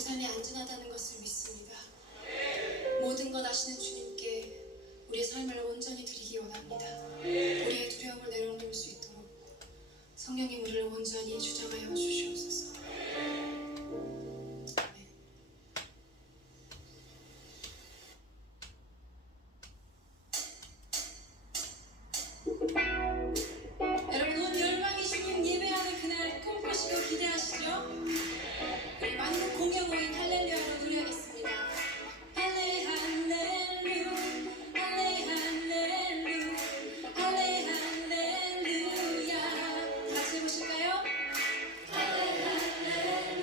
삶이 안전하다는 것을 믿습니다. 모든 것 아시는 주님께 우리의 삶을 온전히 드리기 원합니다. 우리의 두려움을 내려놓을 수 있도록 성령님 우리를 온전히 주장하여 주시옵소서. 여러분, 온 열방이 주님 예배하는 그날 꿈꾸시고 기대하시죠? 우리 만국 공영호인 할렐루야로 노래하겠습니다. 할레 할렐루 할레 할렐루 할레 할렐루야. 같이 해보실까요? 할레 할렐루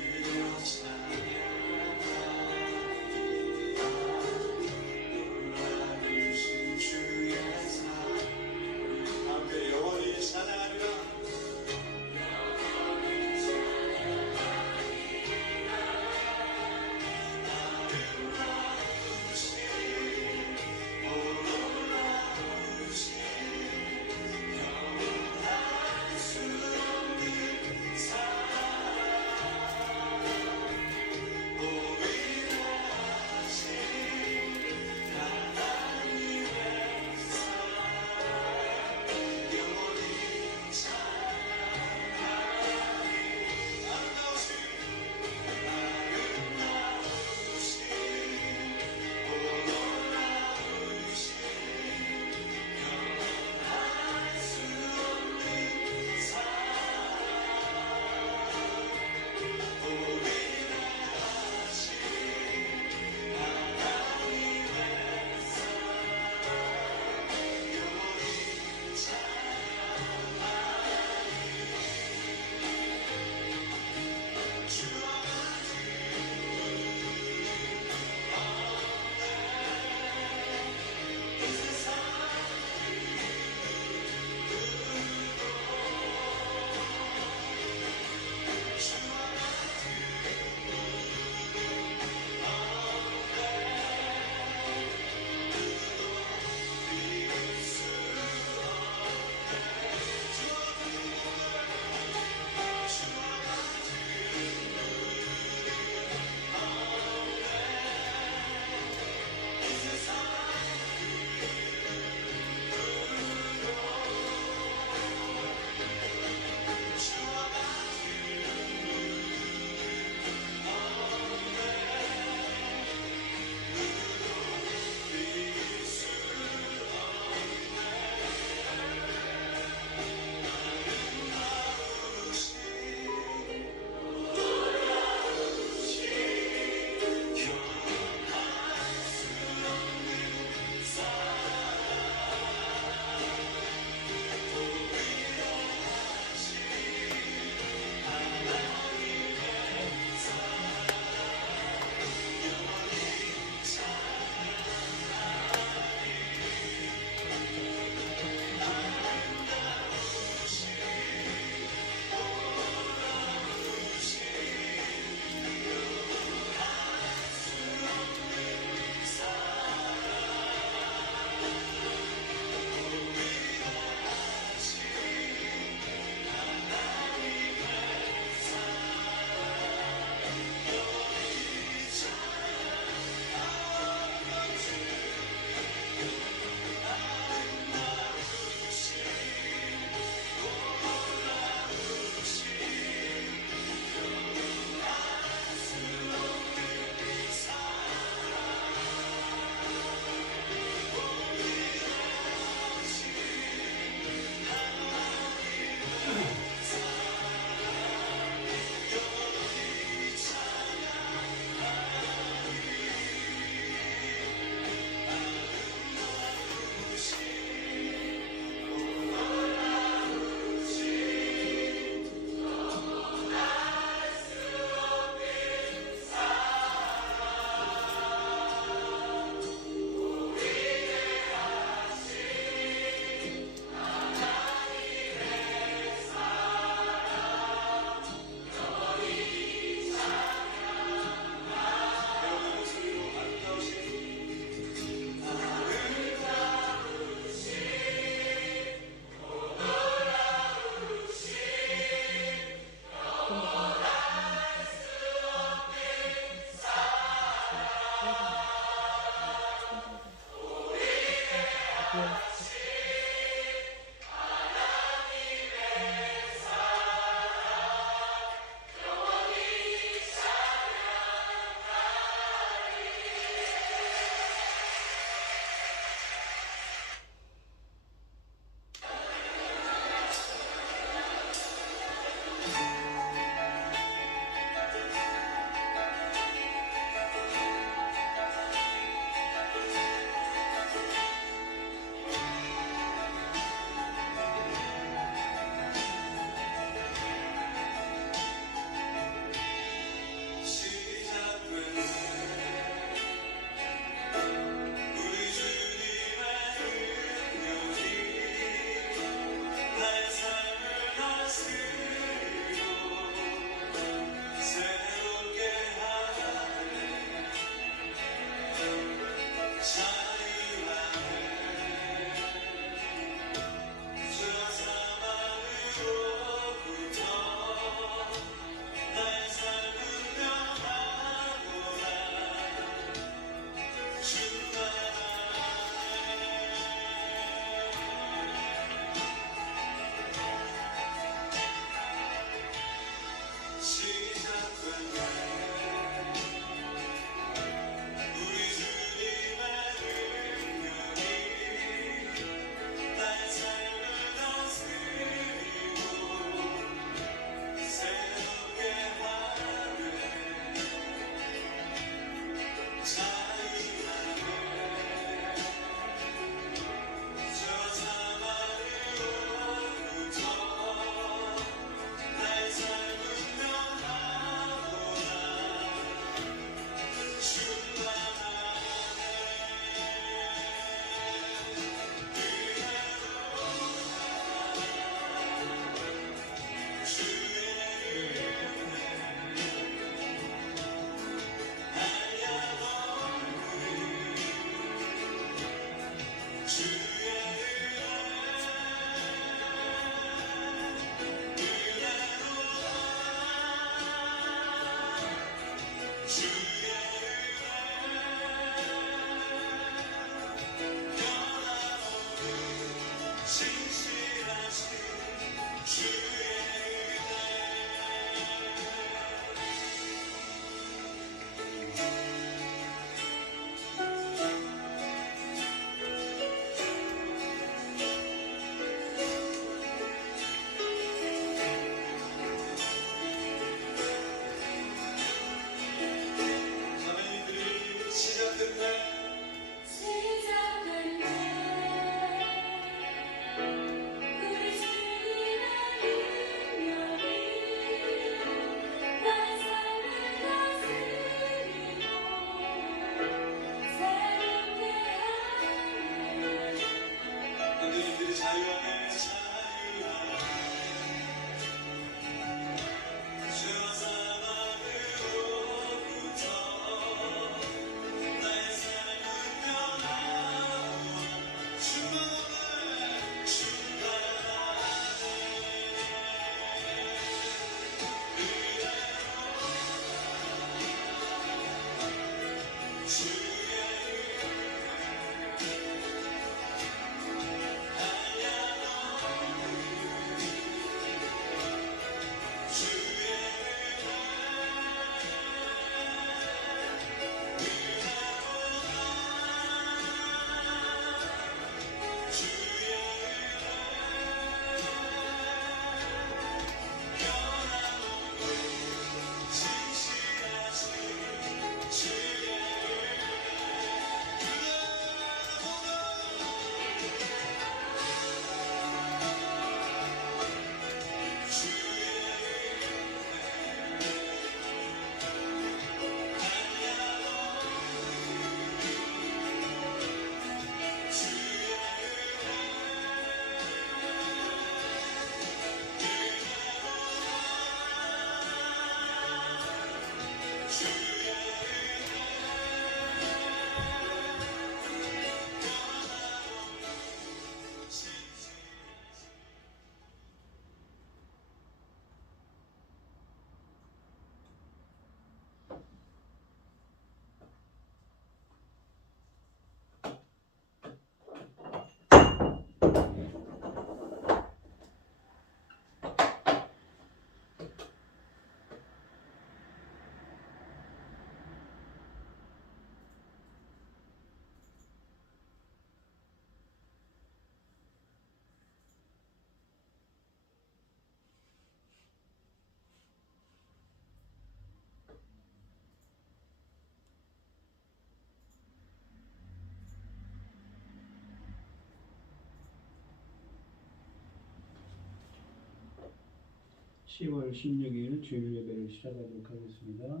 10월 16일 주일 예배를 시작하도록 하겠습니다.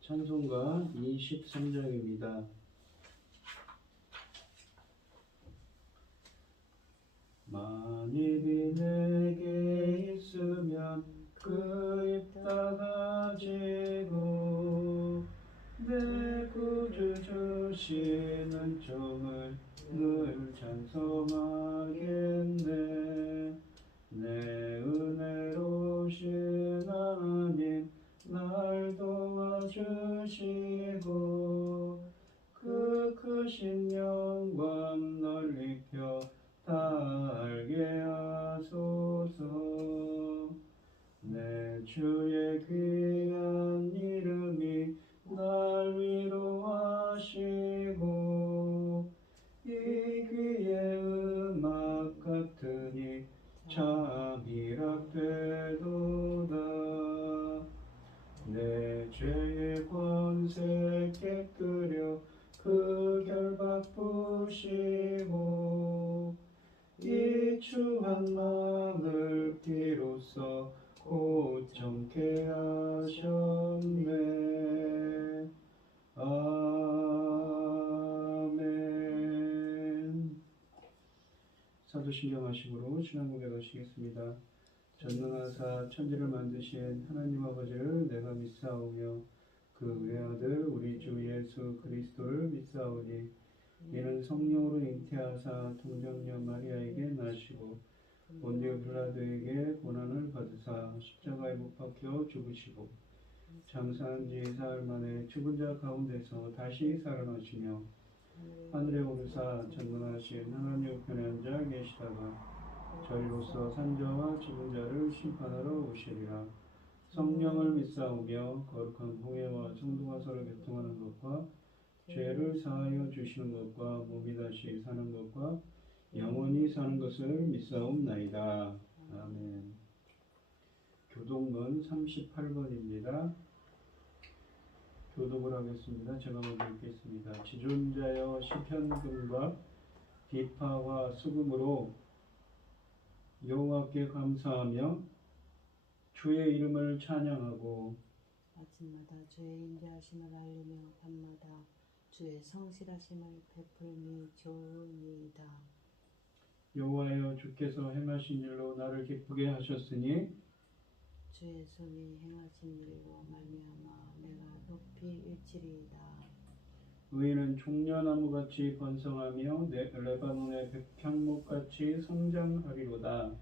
찬송가 23장입니다. 만입이 내게 있으면 그 입 닫아지고 내 구주 주시는 종을 늘 찬송하겠네. 내 은혜로우신 하나님 날 도와주시고 그 크신 영광 널리 펴 다 알게 하소서. 내 주의 귀한 이름이 날 위로하시고 이 귀의 음악 같으니 참 희락되도다. 내 죄의 권세 깨뜨려 그 결박 부시고 이 추한 마음을 비로소 곧 정케 하셨네. 아멘. 사도신경 하심으로 신앙 고백하시겠습니다. 전능하사 천지를 만드신 하나님 아버지를 내가 믿사오며 그 외아들 우리 주 예수 그리스도를 믿사오니 이는 성령으로 잉태하사 동정녀 마리아에게 나시고 본디오 빌라도에게 고난을 받으사 십자가에 못 박혀 죽으시고 장사한 지 사흘 만에 죽은 자 가운데서 다시 살아나시며 하늘에 오르사 전능하신 하나님 우편에 앉아 계시다가 저희로서 산자와 죽은 자를 심판하러 오시리라. 성령을 믿사오며 거룩한 공예와 성도가 서로 교통하는 것과 죄를 사하여 주시는 것과 몸이 다시 사는 것과 영원히 사는 것을 믿사옵나이다. 아멘. 교독문 38번입니다. 교독을 하겠습니다. 제가 먼저 읽겠습니다. 지존자여 시편금과 비파와 수금으로 여호와께 감사하며 주의 이름을 찬양하고 아침마다 주의 인자하심을 알리며 밤마다 주의 성실하심을 베풀미 좋으니이다. 여호와여 주께서 행하신 일로 나를 기쁘게 하셨으니 주의 손이 행하신 일로 말미암아 내가 높이 일치리이다. 의인은 종려나무같이 번성하며 레바논의 백향목같이 성장하리로다.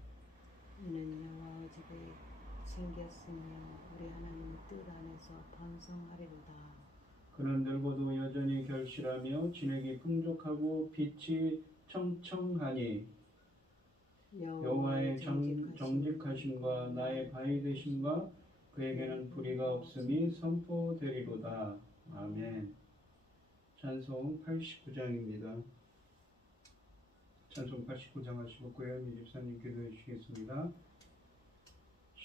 이는 여호와의 집에 생겼으며 우리 하나님의 뜻 안에서 번성하리로다. 그는 늙어도 여전히 결실하며 진액이 풍족하고 빛이 청청하니 여호와의 정직하심과 나의 바위 되심과 그에게는 불의가 없음이 선포되리로다. 아멘. 찬송 89장입니다. 찬송 89장 하시고 고현미 집사님 기도해 주시겠습니다.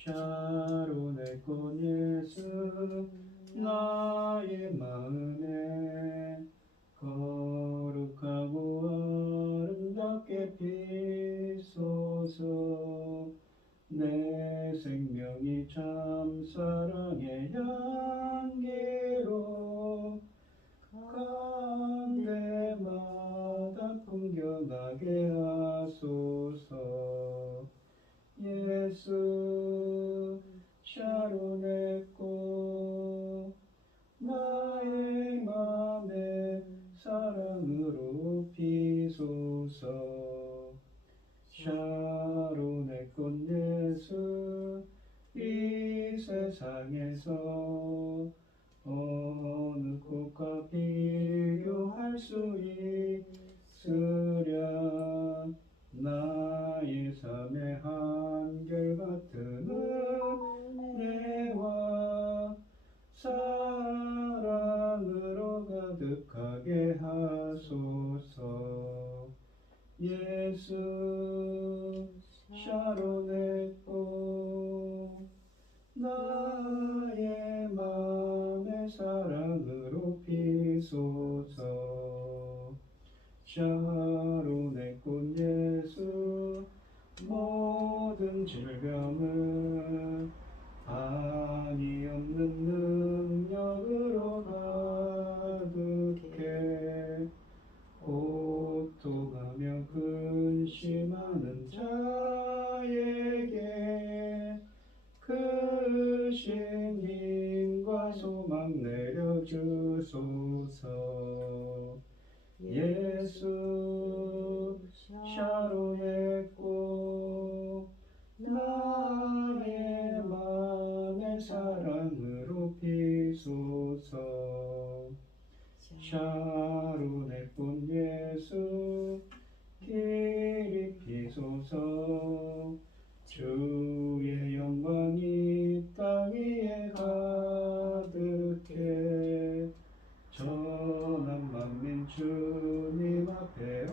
샤론의 꽃 예수 나의 마음에 거룩하고 아름답게 피소서. 내 생명이 참 사랑의 향기로 가운데마다 풍겨나게 하소서. 예수 샤론의 꽃 나의 맘에 사랑으로 피소서. 샤론의 꽃 예수 이 세상에서 어느 꽃과 비교할 수 있으랴. 나의 삶의 한결같은 은혜와 사랑으로 가득하게 하소서. 예수 샤론의 꽃 나의 맘에 사랑으로 피소서. 샤론의 꽃 예수 모든 질병을 찾는 자에게 크신 힘과 소망 내려주소서. 예수 샤론의 꽃 나의 맘의 사랑으로 피소서. 샤론의 꽃 예수 길이 피소서. 주의 영광이 땅 위에 가득해 전한 만민 주님 앞에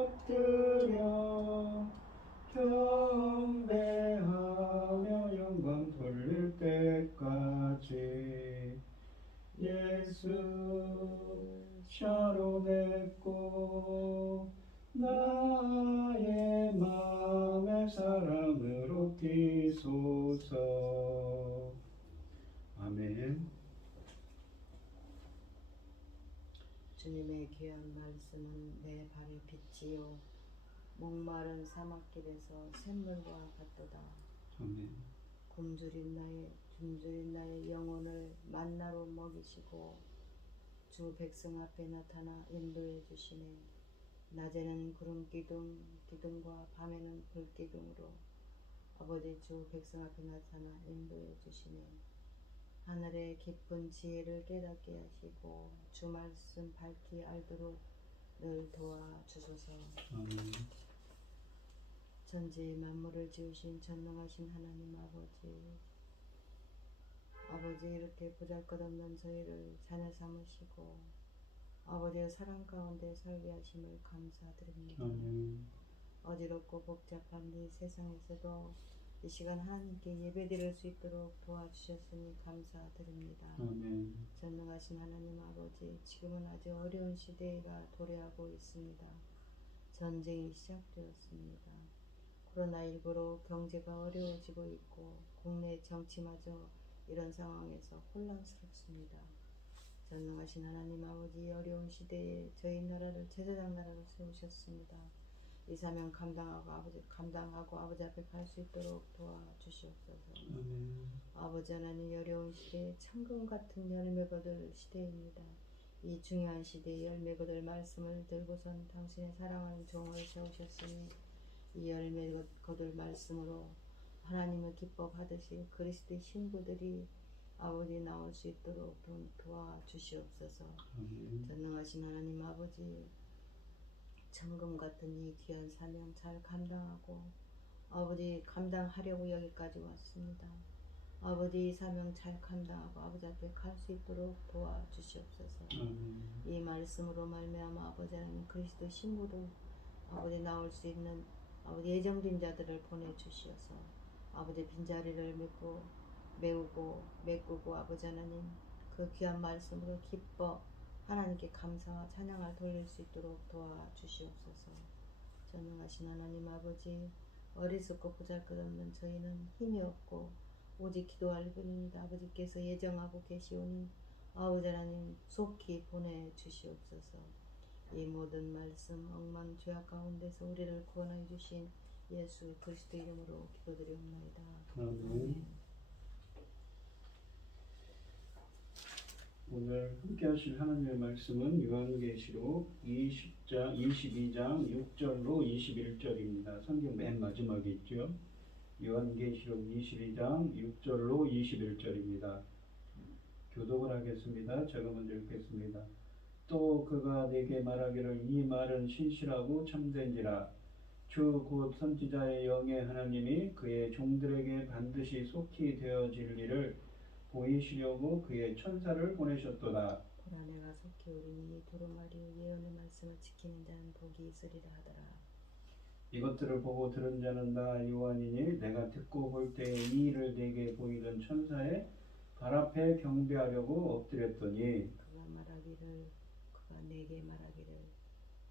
엎드려 경배하며 영광 돌릴 때까지. 예수 샤론의 꽃 나의 맘의 사랑으로 피소서. 아멘. 주님의 귀한 말씀은 내 발의 빛이요 목마른 사막길에서 샘물과 같도다. 아멘. 굶주린 나의 영혼을 만나로 먹이시고 주 백성 앞에 나타나 인도해 주시네. 낮에는 구름 기둥과 밤에는 불 기둥으로 아버지 주 백성 앞에 나타나 인도해 주시네. 하늘의 깊은 지혜를 깨닫게 하시고 주 말씀 밝히 알도록 늘 도와주소서. 아멘. 전지 만물을 지으신 전능하신 하나님 아버지 이렇게 보잘것없는 저희를 자녀 삼으시고 아버지의 사랑 가운데 살게 하심을 감사드립니다. 아멘. 어지럽고 복잡한 이 세상에서도 이 시간 하나님께 예배드릴 수 있도록 도와주셨으니 감사드립니다. 아멘. 전능하신 하나님 아버지, 지금은 아주 어려운 시대가 도래하고 있습니다. 전쟁이 시작되었습니다. 코로나19로 경제가 어려워지고 있고 국내 정치마저 이런 상황에서 혼란스럽습니다. 전능하신 하나님 아버지, 어려운 시대에 저희 나라를 제사장 나라로 세우셨습니다. 이 사명 감당하고 아버지 앞에 갈 수 있도록 도와주시옵소서. 아멘. 아버지 하나님, 어려운 시대에 천금 같은 열매 거둘 시대입니다. 이 중요한 시대에 열매 거둘 말씀을 들고선 당신의 사랑하는 종을 세우셨으니 이 열매 거둘 말씀으로 하나님을 기뻐 받으실 그리스도의 신부들이 아버지 나올 수 있도록 도와주시옵소서. 아멘. 전능하신 하나님 아버지, 천금 같은 이 귀한 사명 잘 감당하고 아버지 감당하려고 여기까지 왔습니다. 아버지 이 사명 잘 감당하고 아버지 앞에 갈 수 있도록 도와주시옵소서. 아멘. 이 말씀으로 말미암아 아버지 하나님 그리스도 신부로 아버지 나올 수 있는 아버지 예정된 자들을 보내주시어서 아버지 빈자리를 메꾸고 아버지 하나님 그 귀한 말씀으로 기뻐 하나님께 감사와 찬양을 돌릴 수 있도록 도와주시옵소서. 전능하신 하나님 아버지, 어리석고 보잘것없는 저희는 힘이 없고 오직 기도할 뿐입니다. 아버지께서 예정하고 계시오니 아버지 하나님 속히 보내주시옵소서. 이 모든 말씀 억만 죄악 가운데서 우리를 구원하여 주신 예수 그리스도 이름으로 기도드리옵나이다. 아멘. 오늘 함께 하실 하나님의 말씀은 요한계시록 22장 6절로 21절입니다. 성경 맨 마지막에 있죠. 요한계시록 22장 6절로 21절입니다. 교독을 하겠습니다. 제가 먼저 읽겠습니다. 또 그가 내게 말하기를 이 말은 신실하고 참된지라. 주 곧 선지자의 영의 하나님이 그의 종들에게 반드시 속히 되어질 일을 보이시려고 그의 천사를 보내셨도다. 보라 내가 속히 오리니 두루마리요 예언의 말씀을 지키는 자는 복이 있으리라 하더라. 이것들을 보고 들은 자는 나 요한이니 내가 듣고 볼 때에 이 일을 내게 보이던 천사의 발 앞에 경배하려고 엎드렸더니 그가 내게 말하기를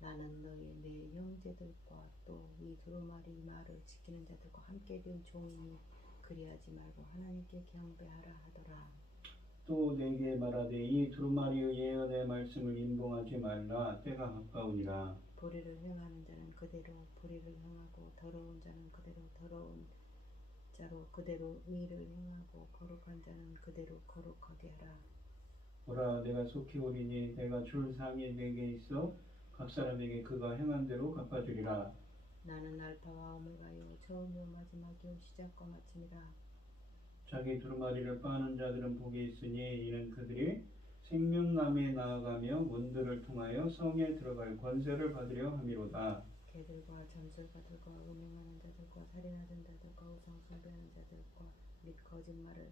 나는 너희 내 형제들과 또 이 두루마리 말을 지키는 자들과 함께 된 종이니 그리하지 말고 하나님께 경배하라 하더라. 또 내게 말하되 이 두루마리의 예언의 말씀을 인봉하지 말라. 때가 가까우니라. 불의를 행하는 자는 그대로 불의를 행하고 더러운 자는 그대로 더러운 자로 그대로 의를 행하고 거룩한 자는 그대로 거룩하게 하라. 보라, 내가 속히 오리니 내가 줄 상이 내게 있어 각 사람에게 그가 행한 대로 갚아주리라. 나는 알파와 오메가요 처음이요 마지막이요 시작과 마침이라. 자기 두루마리를 빠는 자들은 복이 있으니 이는 그들이 생명나무에 나아가며 문들을 통하여 성에 들어갈 권세를 받으려 함이로다. 개들과 점술가들과 음행하는 자들과 살인하는 자들과 우상 숭배하는 자들과 및 거짓말을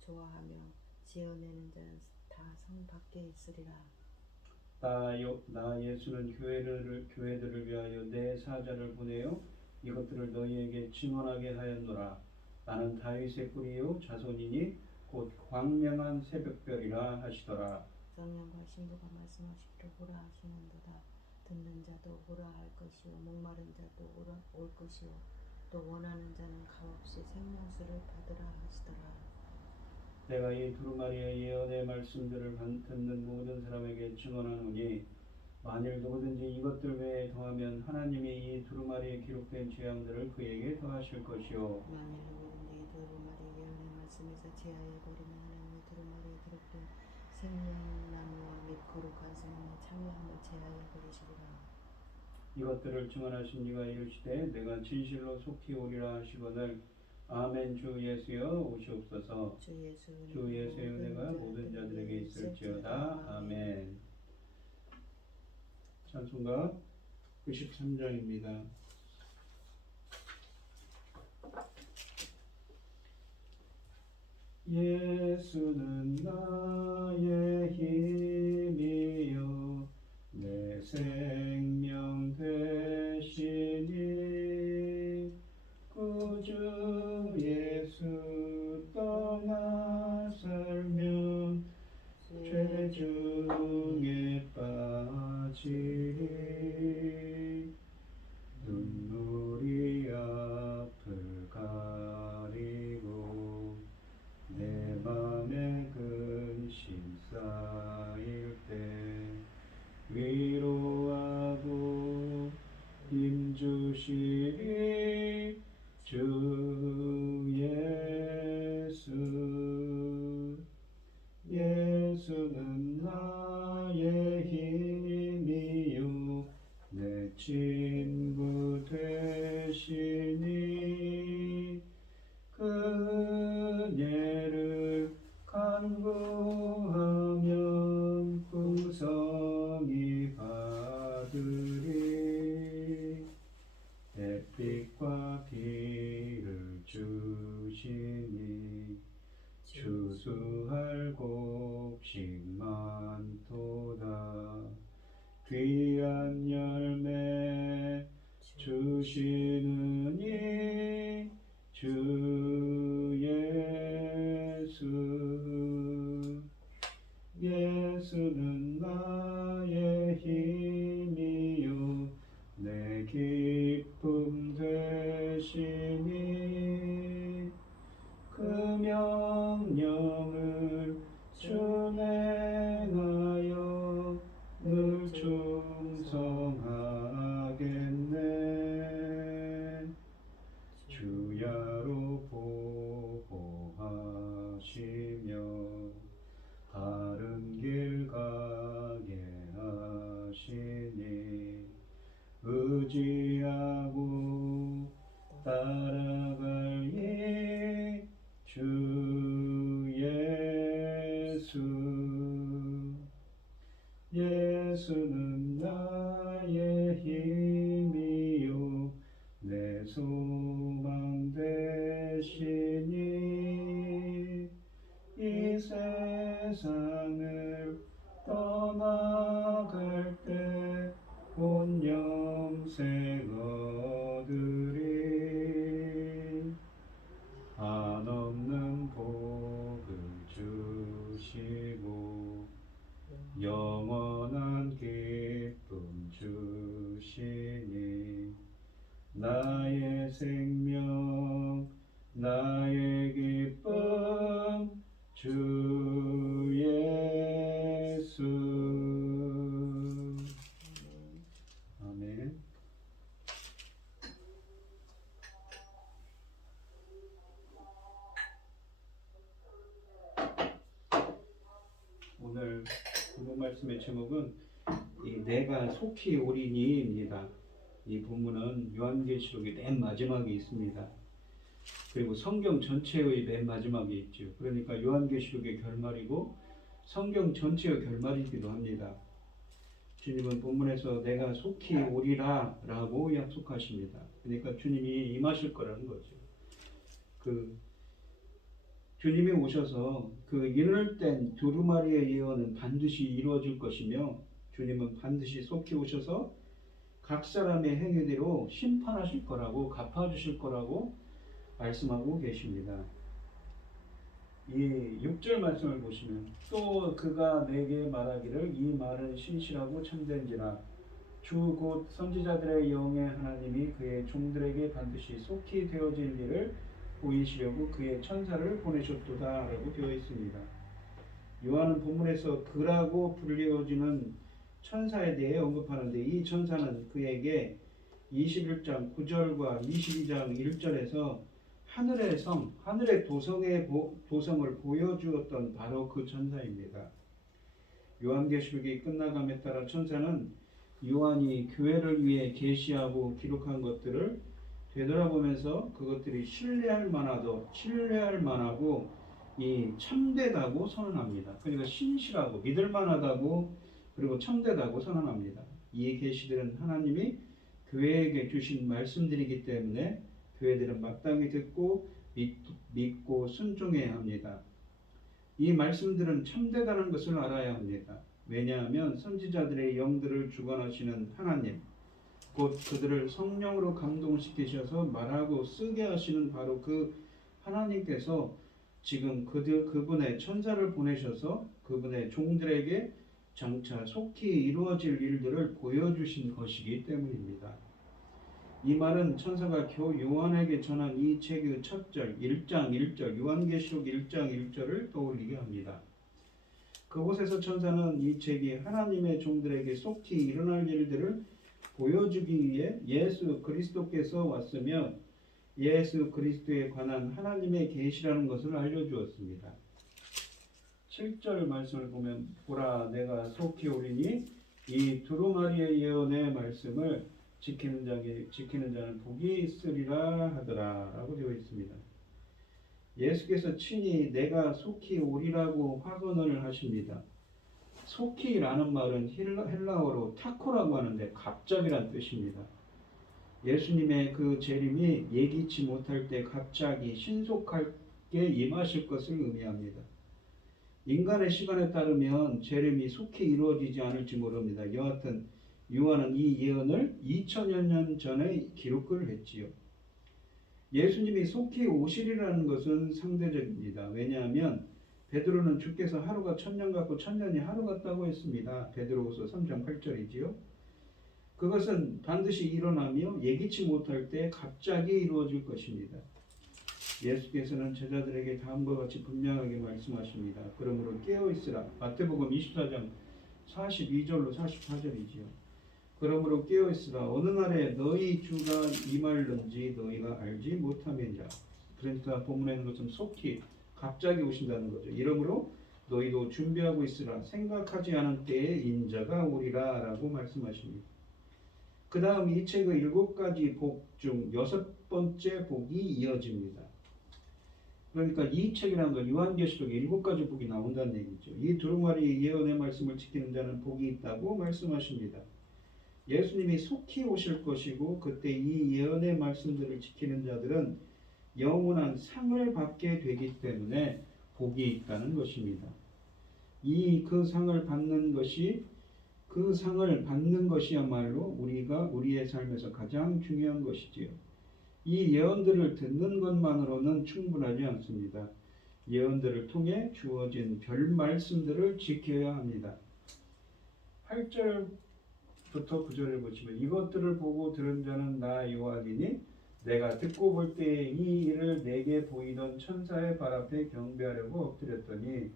좋아하며 지어내는 자는 다 성 밖에 있으리라. 나 예수는 교회들을 위하여 내 사자를 보내어 이것들을 너희에게 증언하게 하였노라. 나는 다윗의 뿌리요 자손이니 곧 광명한 새벽별이라 하시더라. 성령과 신부가 말씀하시기를 오라 하시는도다. 듣는 자도 오라 할 것이요 목마른 자도 오라 올 것이요 또 원하는 자는 값없이 생명수를 받으라 하시더라. 내가 이 두루마리의 예언의 말씀들을 듣는 모든 사람에게 증언하노니 만일 누구든지 이것들 외에 더하면 하나님이 이 두루마리에 기록된 재앙들을 그에게 더하실 것이요 만일 누구든지 이 두루마리 예언의 말씀에서 제하여 버리면 하나님의 두루마리에 기록된 생명나무와 및 거룩한 성령의 참여함을 제하여 버리시리라. 이것들을 증언하신 이가 이르시되 내가 진실로 속히 오리라 하시거늘 아멘. 주 예수여 오시옵소서. 주 예수의 은혜가 모든 자들에게 있을지어다. 아멘. 찬송가 93장입니다. 예수는 나의 힘이요 내 생명 되시니 구주 예수 떠나 살면 죄 중에 빠지리 눈물이 앞을 가리고 내 맘에 근심 쌓일 때 위로하고 힘주시리 주 예수. 예수는 나의 힘이요 내 친구 되시니 그녀를 간구하면 풍성히 받으리. 햇빛과 비를 주시니 추수할 곡식 많도다. 귀한 열매 주시느니 주 예수. 예수는 나의 힘이요 내 기쁨 되시니 그 명령을 준행하여 늘 충성하겠네. 주야로 보호하시며 바른 길 가게 하시니 의지하고 따라갈 이 주 예수. 예수는 나의 힘이요 내 소망 되시니 이 세상을 떠나갈 때 온 영생 얻으리. 한없는 복을 주시고 영원한 기쁨 주시니 나의 생명 나의 기쁨 주 말씀의 제목은 이 내가 속히 오리니입니다. 이 본문은 요한계시록의 맨 마지막에 있습니다. 그리고 성경 전체의 맨 마지막에 있죠. 그러니까 요한계시록의 결말이고 성경 전체의 결말이기도 합니다. 주님은 본문에서 내가 속히 오리라 라고 약속하십니다. 그러니까 주님이 임하실 거라는 거죠. 주님이 오셔서 그 이를 땐 두루마리의 예언은 반드시 이루어질 것이며 주님은 반드시 속히 오셔서 각 사람의 행위대로 심판하실 거라고 갚아주실 거라고 말씀하고 계십니다. 이 6절 말씀을 보시면 또 그가 내게 말하기를 이 말은 신실하고 참된지라 주 곧 선지자들의 영의 하나님이 그의 종들에게 반드시 속히 되어질 일을 보이시려고 그의 천사를 보내셨도다 라고 되어 있습니다. 요한은 본문에서 그라고 불리워지는 천사에 대해 언급하는데 이 천사는 그에게 21장 9절과 22장 1절에서 하늘의 성, 하늘의 도성을 보여주었던 바로 그 천사입니다. 요한계시록이 끝나감에 따라 천사는 요한이 교회를 위해 계시하고 기록한 것들을 되돌아보면서 그것들이 신뢰할 만하고 이 참되다고 선언합니다. 그러니까 신실하고 믿을 만하다고 그리고 참되다고 선언합니다. 이 계시들은 하나님이 교회에게 주신 말씀들이기 때문에 교회들은 마땅히 듣고 믿고 순종해야 합니다. 이 말씀들은 참되다는 것을 알아야 합니다. 왜냐하면 선지자들의 영들을 주관하시는 하나님, 곧 그들을 성령으로 감동시키셔서 말하고 쓰게 하시는 바로 그 하나님께서 지금 그분의 천사를 보내셔서 그분의 종들에게 장차 속히 이루어질 일들을 보여주신 것이기 때문입니다. 이 말은 천사가 요한에게 전한 이 책의 첫 절, 1장 1절, 요한계시록 1장 1절을 떠올리게 합니다. 그곳에서 천사는 이 책이 하나님의 종들에게 속히 일어날 일들을 보여주기 위해 예수 그리스도께서 왔으며 예수 그리스도에 관한 하나님의 계시라는 것을 알려주었습니다. 7절 말씀을 보면 보라 내가 속히 오리니 이 두루마리의 예언의 말씀을 지키는 자는 복이 있으리라 하더라 라고 되어 있습니다. 예수께서 친히 내가 속히 오리라고 확언을 하십니다. 속히라는 말은 헬라어로 타코라고 하는데 갑자기란 뜻입니다. 예수님의 그 재림이 예기치 못할 때 갑자기 신속하게 임하실 것을 의미합니다. 인간의 시간에 따르면 재림이 속히 이루어지지 않을지 모릅니다. 여하튼 요한은 이 예언을 2000여 년 전에 기록을 했지요. 예수님이 속히 오시리라는 것은 상대적입니다. 왜냐하면 베드로는 주께서 하루가 1000년 같고 1000년이 하루 같다고 했습니다. 베드로후서 3장 8절이지요. 그것은 반드시 일어나며 예기치 못할 때 갑자기 이루어질 것입니다. 예수께서는 제자들에게 다음과 같이 분명하게 말씀하십니다. 그러므로 깨어있으라. 마태복음 24장 42절로 44절이지요. 그러므로 깨어있으라. 어느 날에 너희 주가 임할는지 너희가 알지 못함이니라. 그러니까 본문에 있는 것은 속히 갑자기 오신다는 거죠. 이러므로 너희도 준비하고 있으라. 생각하지 않은 때에 인자가 오리라 라고 말씀하십니다. 그 다음 이 책의 7가지 복 중 6번째 복이 이어집니다. 그러니까 이 책이라는 건 요한계시록에 7가지 복이 나온다는 얘기죠. 이 두루마리 예언의 말씀을 지키는 자는 복이 있다고 말씀하십니다. 예수님이 속히 오실 것이고 그때 이 예언의 말씀들을 지키는 자들은 영원한 상을 받게 되기 때문에 복이 있다는 것입니다. 그 상을 받는 것이야말로 우리의 삶에서 가장 중요한 것이지요. 이 예언들을 듣는 것만으로는 충분하지 않습니다. 예언들을 통해 주어진 별 말씀들을 지켜야 합니다. 8절부터 9절을 보시면 이것들을 보고 들은 자는 나 요한이니 내가 듣고 볼 때에 이 일을 내게 보이던 천사의 발 앞에 경배하려고 엎드렸더니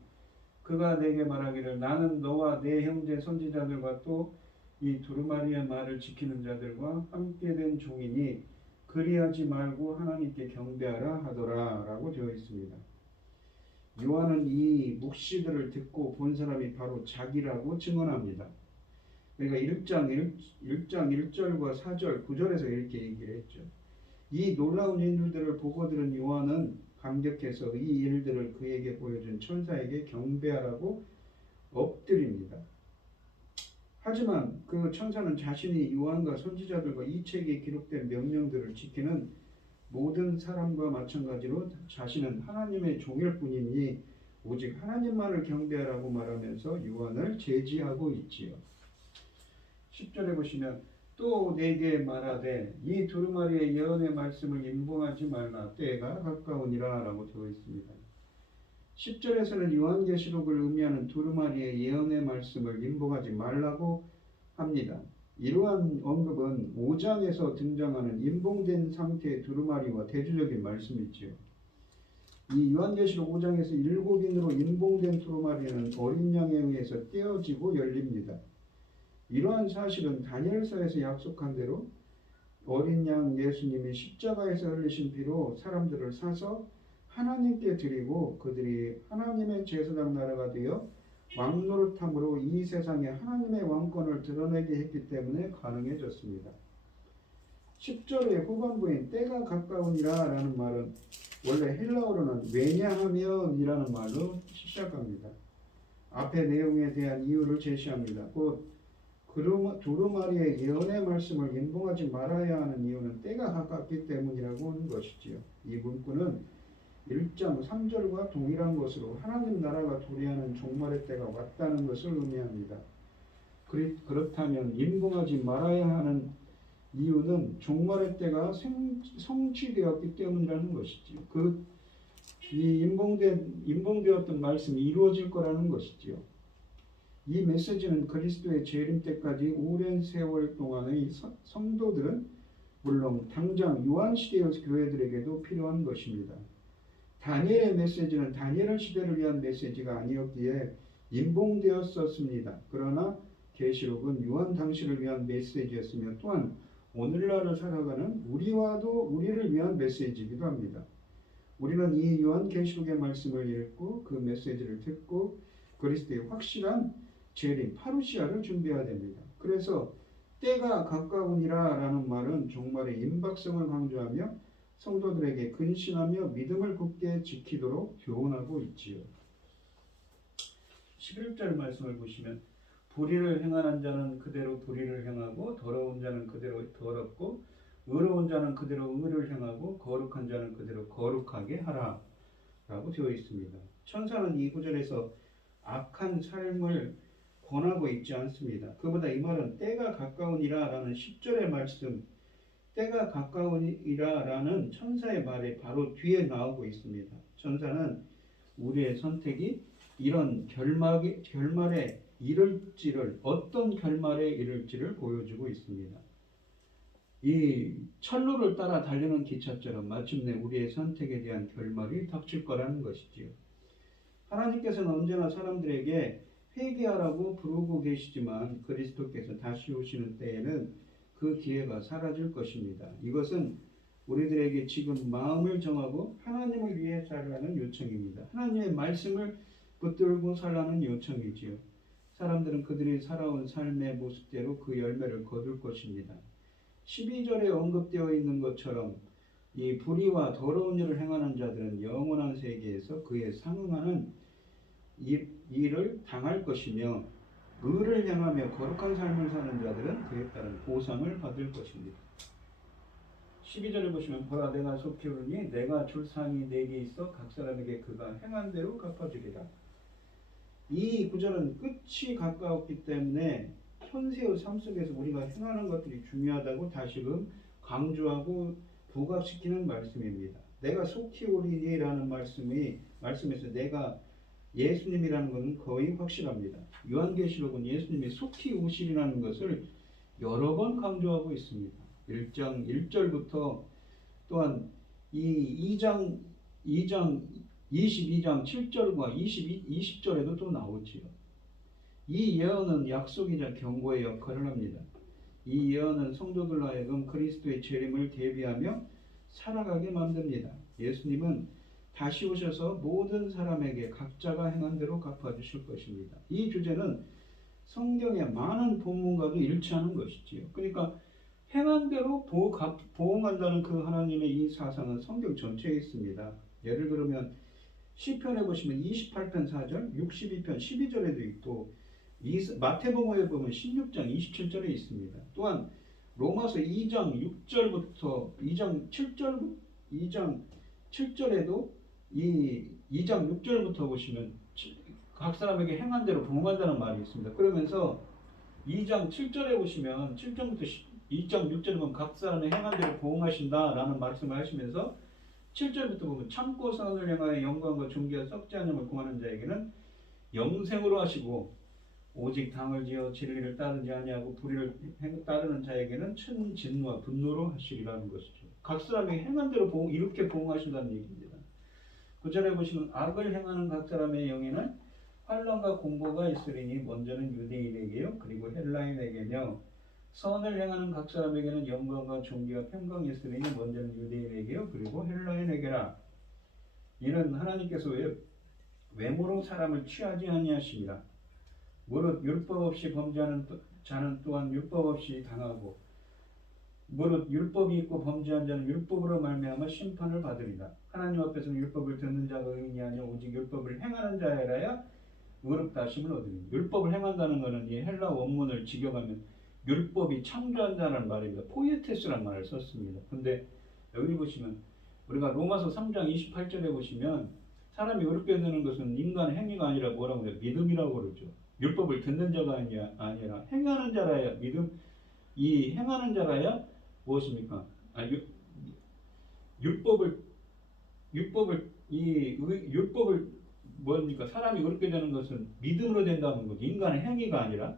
그가 내게 말하기를 나는 너와 내 형제 선지자들과 또 이 두루마리의 말을 지키는 자들과 함께 된 종이니 그리하지 말고 하나님께 경배하라 하더라 라고 되어 있습니다. 요한은 이 묵시들을 듣고 본 사람이 바로 자기라고 증언합니다. 그러니까 1장 1절과 4절 9절에서 이렇게 얘기를 했죠. 이 놀라운 일들을 보고 들은 요한은 감격해서 이 일들을 그에게 보여준 천사에게 경배하라고 엎드립니다. 하지만 그 천사는 자신이 요한과 선지자들과 이 책에 기록된 명령들을 지키는 모든 사람과 마찬가지로 자신은 하나님의 종일 뿐이니 오직 하나님만을 경배하라고 말하면서 요한을 제지하고 있지요. 10절에 보시면 또 내게 말하되 이 두루마리의 예언의 말씀을 임봉하지 말라 때가 가까우니라 라고 되어 있습니다. 10절에서는 요한계시록을 의미하는 두루마리의 예언의 말씀을 임봉하지 말라고 합니다. 이러한 언급은 5장에서 등장하는 임봉된 상태의 두루마리와 대조적인 말씀이지요. 이 요한계시록 5장에서 7인으로 임봉된 두루마리는 어린 양에 의해서 떼어지고 열립니다. 이러한 사실은 다니엘서에서 약속한 대로 어린 양 예수님이 십자가에서 흘리신 피로 사람들을 사서 하나님께 드리고 그들이 하나님의 제사장 나라가 되어 왕노릇함으로 이 세상에 하나님의 왕권을 드러내게 했기 때문에 가능해졌습니다. 10절의 후반부인 때가 가까우니라 라는 말은 원래 헬라어로는 왜냐하면 이라는 말로 시작합니다. 앞의 내용에 대한 이유를 제시합니다. 곧 두루마리의 예언의 말씀을 임봉하지 말아야 하는 이유는 때가 가깝기 때문이라고 하는 것이지요. 이 문구는 1장 3절과 동일한 것으로 하나님 나라가 도래하는 종말의 때가 왔다는 것을 의미합니다. 그렇다면 임봉하지 말아야 하는 이유는 종말의 때가 성취되었기 때문이라는 것이지요. 이 임봉되었던 말씀이 이루어질 거라는 것이지요. 이 메시지는 그리스도의 재림 때까지 오랜 세월 동안의 성도들은 물론 당장 요한 시대의 교회들에게도 필요한 것입니다. 다니엘의 메시지는 다니엘 시대를 위한 메시지가 아니었기에 임봉되었었습니다. 그러나 계시록은 요한 당시를 위한 메시지였으며 또한 오늘날을 살아가는 우리를 위한 메시지이기도 합니다. 우리는 이 요한 계시록의 말씀을 읽고 그 메시지를 듣고 그리스도의 확실한 재림 파루시아를 준비해야 됩니다. 그래서 때가 가까우니라 라는 말은 종말의 임박성을 강조하며 성도들에게 근신하며 믿음을 굳게 지키도록 교훈하고 있지요. 11절 말씀을 보시면 불의를 행하는 자는 그대로 불의를 행하고 더러운 자는 그대로 더럽고 의로운 자는 그대로 의를 행하고 거룩한 자는 그대로 거룩하게 하라 라고 되어 있습니다. 천사는 이 구절에서 악한 삶을 권하고 있지 않습니다. 그보다 이 말은 때가 가까우니라 라는 10절의 말씀 때가 가까우니라 라는 천사의 말이 바로 뒤에 나오고 있습니다. 천사는 우리의 선택이 이런 결말에 이를지를 어떤 결말에 이를지를 보여주고 있습니다. 이 철로를 따라 달리는 기차처럼 마침내 우리의 선택에 대한 결말이 닥칠 거라는 것이지요. 하나님께서는 언제나 사람들에게 회개하라고 부르고 계시지만 그리스도께서 다시 오시는 때에는 그 기회가 사라질 것입니다. 이것은 우리들에게 지금 마음을 정하고 하나님을 위해 살라는 요청입니다. 하나님의 말씀을 붙들고 살라는 요청이지요. 사람들은 그들이 살아온 삶의 모습대로 그 열매를 거둘 것입니다. 12절에 언급되어 있는 것처럼 이 불의와 더러운 일을 행하는 자들은 영원한 세계에서 그에 상응하는 일을 당할 것이며 의를 향하며 거룩한 삶을 사는 자들은 그에 따른 보상을 받을 것입니다. 12절을 보시면 보라 내가 속히 오르니 내가 줄 상이 내게 있어 각 사람에게 그가 행한 대로 갚아주리라. 이 구절은 끝이 가까웠기 때문에 현세의 삶 속에서 우리가 행하는 것들이 중요하다고 다시금 강조하고 부각시키는 말씀입니다. 내가 속히 오리니라는 말씀에서 내가 예수님이라는 것은 거의 확실합니다. 요한계시록은 예수님이 속히 오시리라는 것을 여러 번 강조하고 있습니다. 1장 1절부터 또한 이 2장 22장 7절과 20절에도 또 나오지요. 이 예언은 약속이자 경고의 역할을 합니다. 이 예언은 성도들로 하여금 그리스도의 재림을 대비하며 살아가게 만듭니다. 예수님은 다시 오셔서 모든 사람에게 각자가 행한 대로 갚아주실 것입니다. 이 주제는 성경의 많은 본문과도 일치하는 것이지요. 그러니까 행한 대로 보응한다는 그 하나님의 이 사상은 성경 전체에 있습니다. 예를 들면 시편에 보시면 28편 4절, 62편 12절에도 있고 마태복음에 보면 16장 27절에 있습니다. 또한 로마서 2장 6절부터 2장 7절에도 이 2장 6절부터 보시면 각 사람에게 행한 대로 보응한다는 말이 있습니다. 그러면서 2장 7절에 보시면 7절부터 2장 6절에 보면 각 사람의 행한 대로 보응하신다라는 말씀을 하시면서 7절부터 보면 참고 선을 행하여 영광과 존귀와 썩지 않음을 구하는 자에게는 영생으로 하시고 오직 당을 지어 진리를 따르지 아니하고 불의를 따르는 자에게는 천 진노와 분노로 하시리라는 것이죠. 각 사람이 행한 대로 이렇게 보응하신다는 얘기입니다. 9절에 보시면 악을 행하는 각 사람의 영에는 환난과 공고가 있으리니 먼저는 유대인에게요 그리고 헬라인에게며 선을 행하는 각 사람에게는 영광과 존귀와 평강이 있으리니 먼저는 유대인에게요 그리고 헬라인에게라. 이는 하나님께서 외모로 사람을 취하지 아니하심이라. 무릇 율법 없이 범죄하는 자는 또한 율법 없이 당하고 무릇 율법이 있고 범죄한 자는 율법으로 말미암아 심판을 받으리라. 하나님 앞에서는 율법을 듣는 자가 의인이 아니요 오직 율법을 행하는 자라야 의롭다 하심을 얻으리니. 율법을 행한다는 것은 이 헬라 원문을 직역하면 율법이 창조한다는 말입니다. 포이에테스라는 말을 썼습니다. 근데 여기 보시면 우리가 로마서 3장 28절에 보시면 사람이 의롭게 되는 것은 인간의 행위가 아니라 뭐라고 해요? 믿음이라고 그러죠. 율법을 듣는 자가 아니라 행하는 자라야 믿음. 이 행하는 자라야 무엇입니까? 율법을 뭡니까? 사람이 의롭게 되는 것은 믿음으로 된다는 거죠. 인간의 행위가 아니라.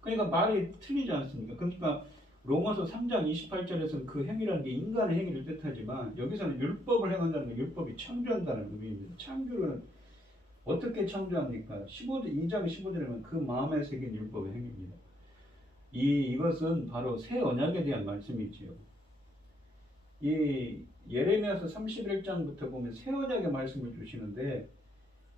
그러니까 말이 틀리지 않습니까? 그러니까 로마서 3장 28절에서는 그 행위라는 게 인간의 행위를 뜻하지만 여기서는 율법을 행한다는 건 율법이 창조한다는 의미입니다. 창조는 어떻게 창조합니까? 2장 15절에는 그 마음에 새긴 율법의 행위입니다. 이것은 바로 새 언약에 대한 말씀이지요. 이 예레미야서 31장부터 보면 새 언약의 말씀을 주시는데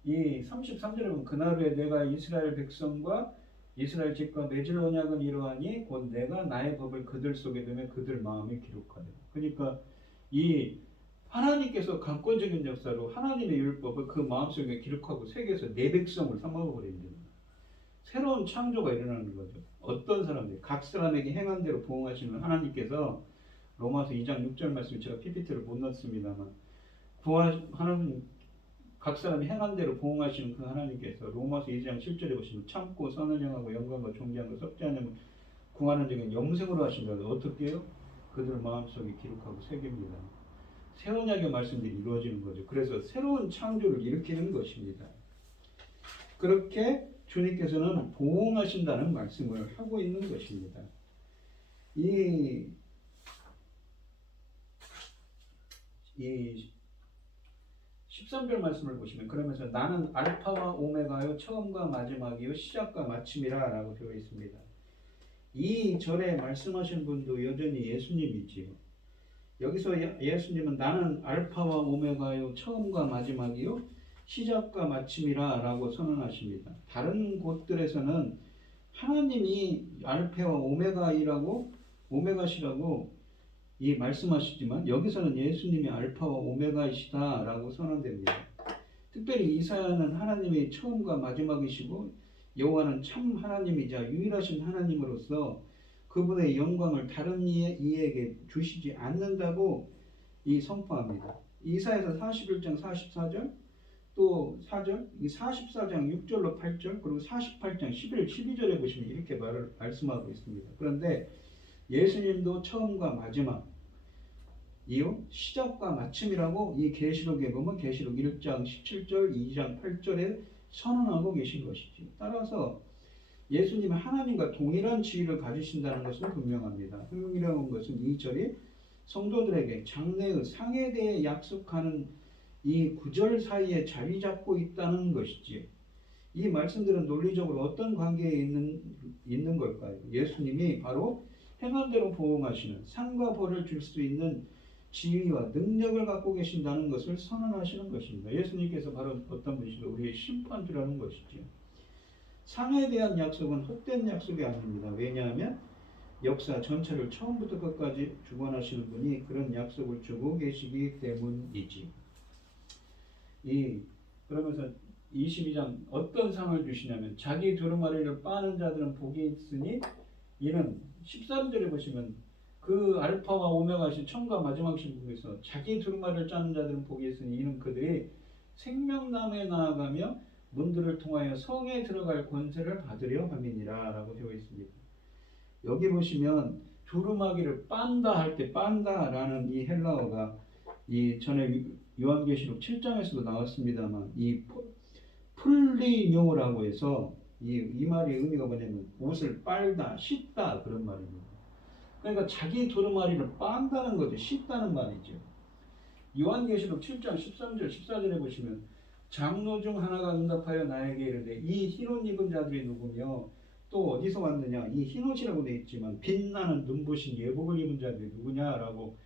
이 33절에 보면 그날 후에 내가 이스라엘 백성과 이스라엘 집과 맺을 언약은 이러하니 곧 내가 나의 법을 그들 속에 두며 그들 마음에 기록하리라. 그러니까 이 하나님께서 강권적인 역사로 하나님의 율법을 그 마음속에 기록하고 새겨서 내 백성을 삼아버립니다. 새로운 창조가 일어나는 거죠. 어떤 사람들이 각 사람에게 행한 대로 보응하시는 하나님께서 로마서 2장 6절 말씀 제가 PPT를 못 넣습니다만 하나님 각 사람이 행한 대로 보응하시는 그 하나님께서 로마서 2장 7절에 보시면 참고 선을 행하고 영광과 존귀한 것 썩지 않음을 구하는 자에게 영생으로 하신다. 어떻게 해요? 그들 마음속에 기록하고 새깁니다. 새 언약의 말씀들이 이루어지는 거죠. 그래서 새로운 창조를 일으키는 것입니다. 그렇게 주님께서는 보응하신다는 말씀을 하고 있는 것입니다. 이 13절 말씀을 보시면 그러면서 나는 알파와 오메가요 처음과 마지막이요 시작과 마침이라 라고 되어 있습니다. 이 절에 말씀하신 분도 여전히 예수님이지요. 여기서 예수님은 나는 알파와 오메가요 처음과 마지막이요 시작과 마침이라 라고 선언하십니다. 다른 곳들에서는 하나님이 알파와 오메가시라고 이 말씀하시지만 여기서는 예수님이 알파와 오메가이시다 라고 선언됩니다. 특별히 이사야는 하나님의 처음과 마지막이시고 여호와는 참 하나님이자 유일하신 하나님으로서 그분의 영광을 다른 이에게 주시지 않는다고 선포합니다. 이사야서 41장 44절 또 4절, 44장 6절로 8절 그리고 48장 11, 12절에 보시면 이렇게 말씀하고 있습니다. 그런데 예수님도 처음과 마지막 이후 시작과 마침이라고 이 계시록에 보면 계시록 1장 17절 2장 8절에 선언하고 계신 것이죠. 따라서 예수님은 하나님과 동일한 지위를 가지신다는 것은 분명합니다. 흥미로운 것은 이 절이 성도들에게 장래의 상에 대해 약속하는 이 구절 사이에 자리 잡고 있다는 것이지요. 이 말씀들은 논리적으로 어떤 관계에 있는 걸까요? 예수님이 바로 행한 대로 보응하시는 상과 벌을 줄 수 있는 지위와 능력을 갖고 계신다는 것을 선언하시는 것입니다. 예수님께서 바로 어떤 분이신가? 우리의 심판주라는 것이죠. 상에 대한 약속은 헛된 약속이 아닙니다. 왜냐하면 역사 전체를 처음부터 끝까지 주관하시는 분이 그런 약속을 주고 계시기 때문이지. 그러면서 22장 어떤 상을 주시냐면 자기 두루마리를 빠는 자들은 복이 있으니 이는 13절에 보시면 그 알파와 오메가신 처음과 마지막 신부에서 자기 두루마리를 짜는 자들은 복이 있으니 이는 그들이 생명나무에 나아가며 문들을 통하여 성에 들어갈 권세를 받으려 함이니라 라고 되어 있습니다. 여기 보시면 두루마기를 빤다 할 때 빤다라는 이 헬라어가 이 전에 요한계시록 7장에서도 나왔습니다만 이 풀리뇨라고 해서 이 말의 의미가 뭐냐면 옷을 빨다, 씻다 그런 말입니다. 그러니까 자기 두루마리를 빤다는 거죠. 씻다는 말이죠. 요한계시록 7장 13절 14절에 보시면 장로 중 하나가 응답하여 나에게 이르되 이 흰옷 입은 자들이 누구며 또 어디서 왔느냐. 이 흰옷이라고 되어 있지만 빛나는 눈부신 예복을 입은 자들이 누구냐라고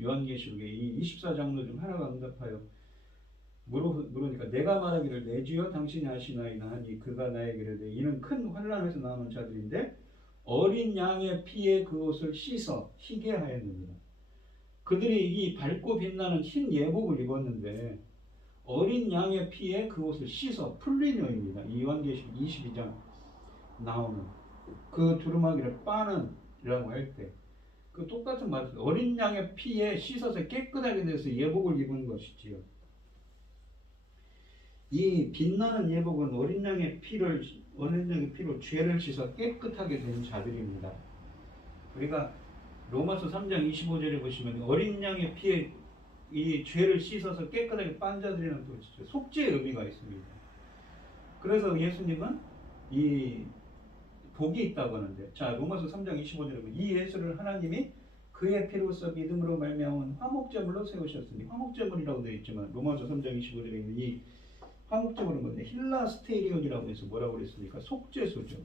요한계시록에 이 24장로 중 하나가 응답하여 물으니까 내가 말하기를 내 주여 당신이 아시나이다 하니 그가 나에게 이르되 이는 큰 환난에서 나오는 자들인데 어린 양의 피에 그 옷을 씻어 희게 하였느니라. 그들이 이 밝고 빛나는 흰 예복을 입었는데 어린 양의 피에 그 옷을 씻어 풀리뇨입니다. 이 요한계시록 22장 나오는 그 두루마기를 빠는 이라고 할 때 그 똑같은 말이에요. 어린 양의 피에 씻어서 깨끗하게 돼서 예복을 입은 것이지요. 이 빛나는 예복은 어린 양의 피로 죄를 씻어 깨끗하게 된 자들입니다. 우리가 로마서 3장 25절에 보시면 어린 양의 피에 이 죄를 씻어서 깨끗하게 빤 자들이라는 또 속죄의 의미가 있습니다. 그래서 예수님은 이 복이 있다고 하는데, 자 로마서 3장 25절에 보면 이 예수를 하나님이 그의 피로써 믿음으로 말미암은 화목제물로 세우셨으니, 화목제물이라고 되어 있지만 로마서 3장 25절에 있는 이 화목제물은 뭔데? 힐라스테리온이라고 해서 뭐라고 그랬습니까? 속죄소죠.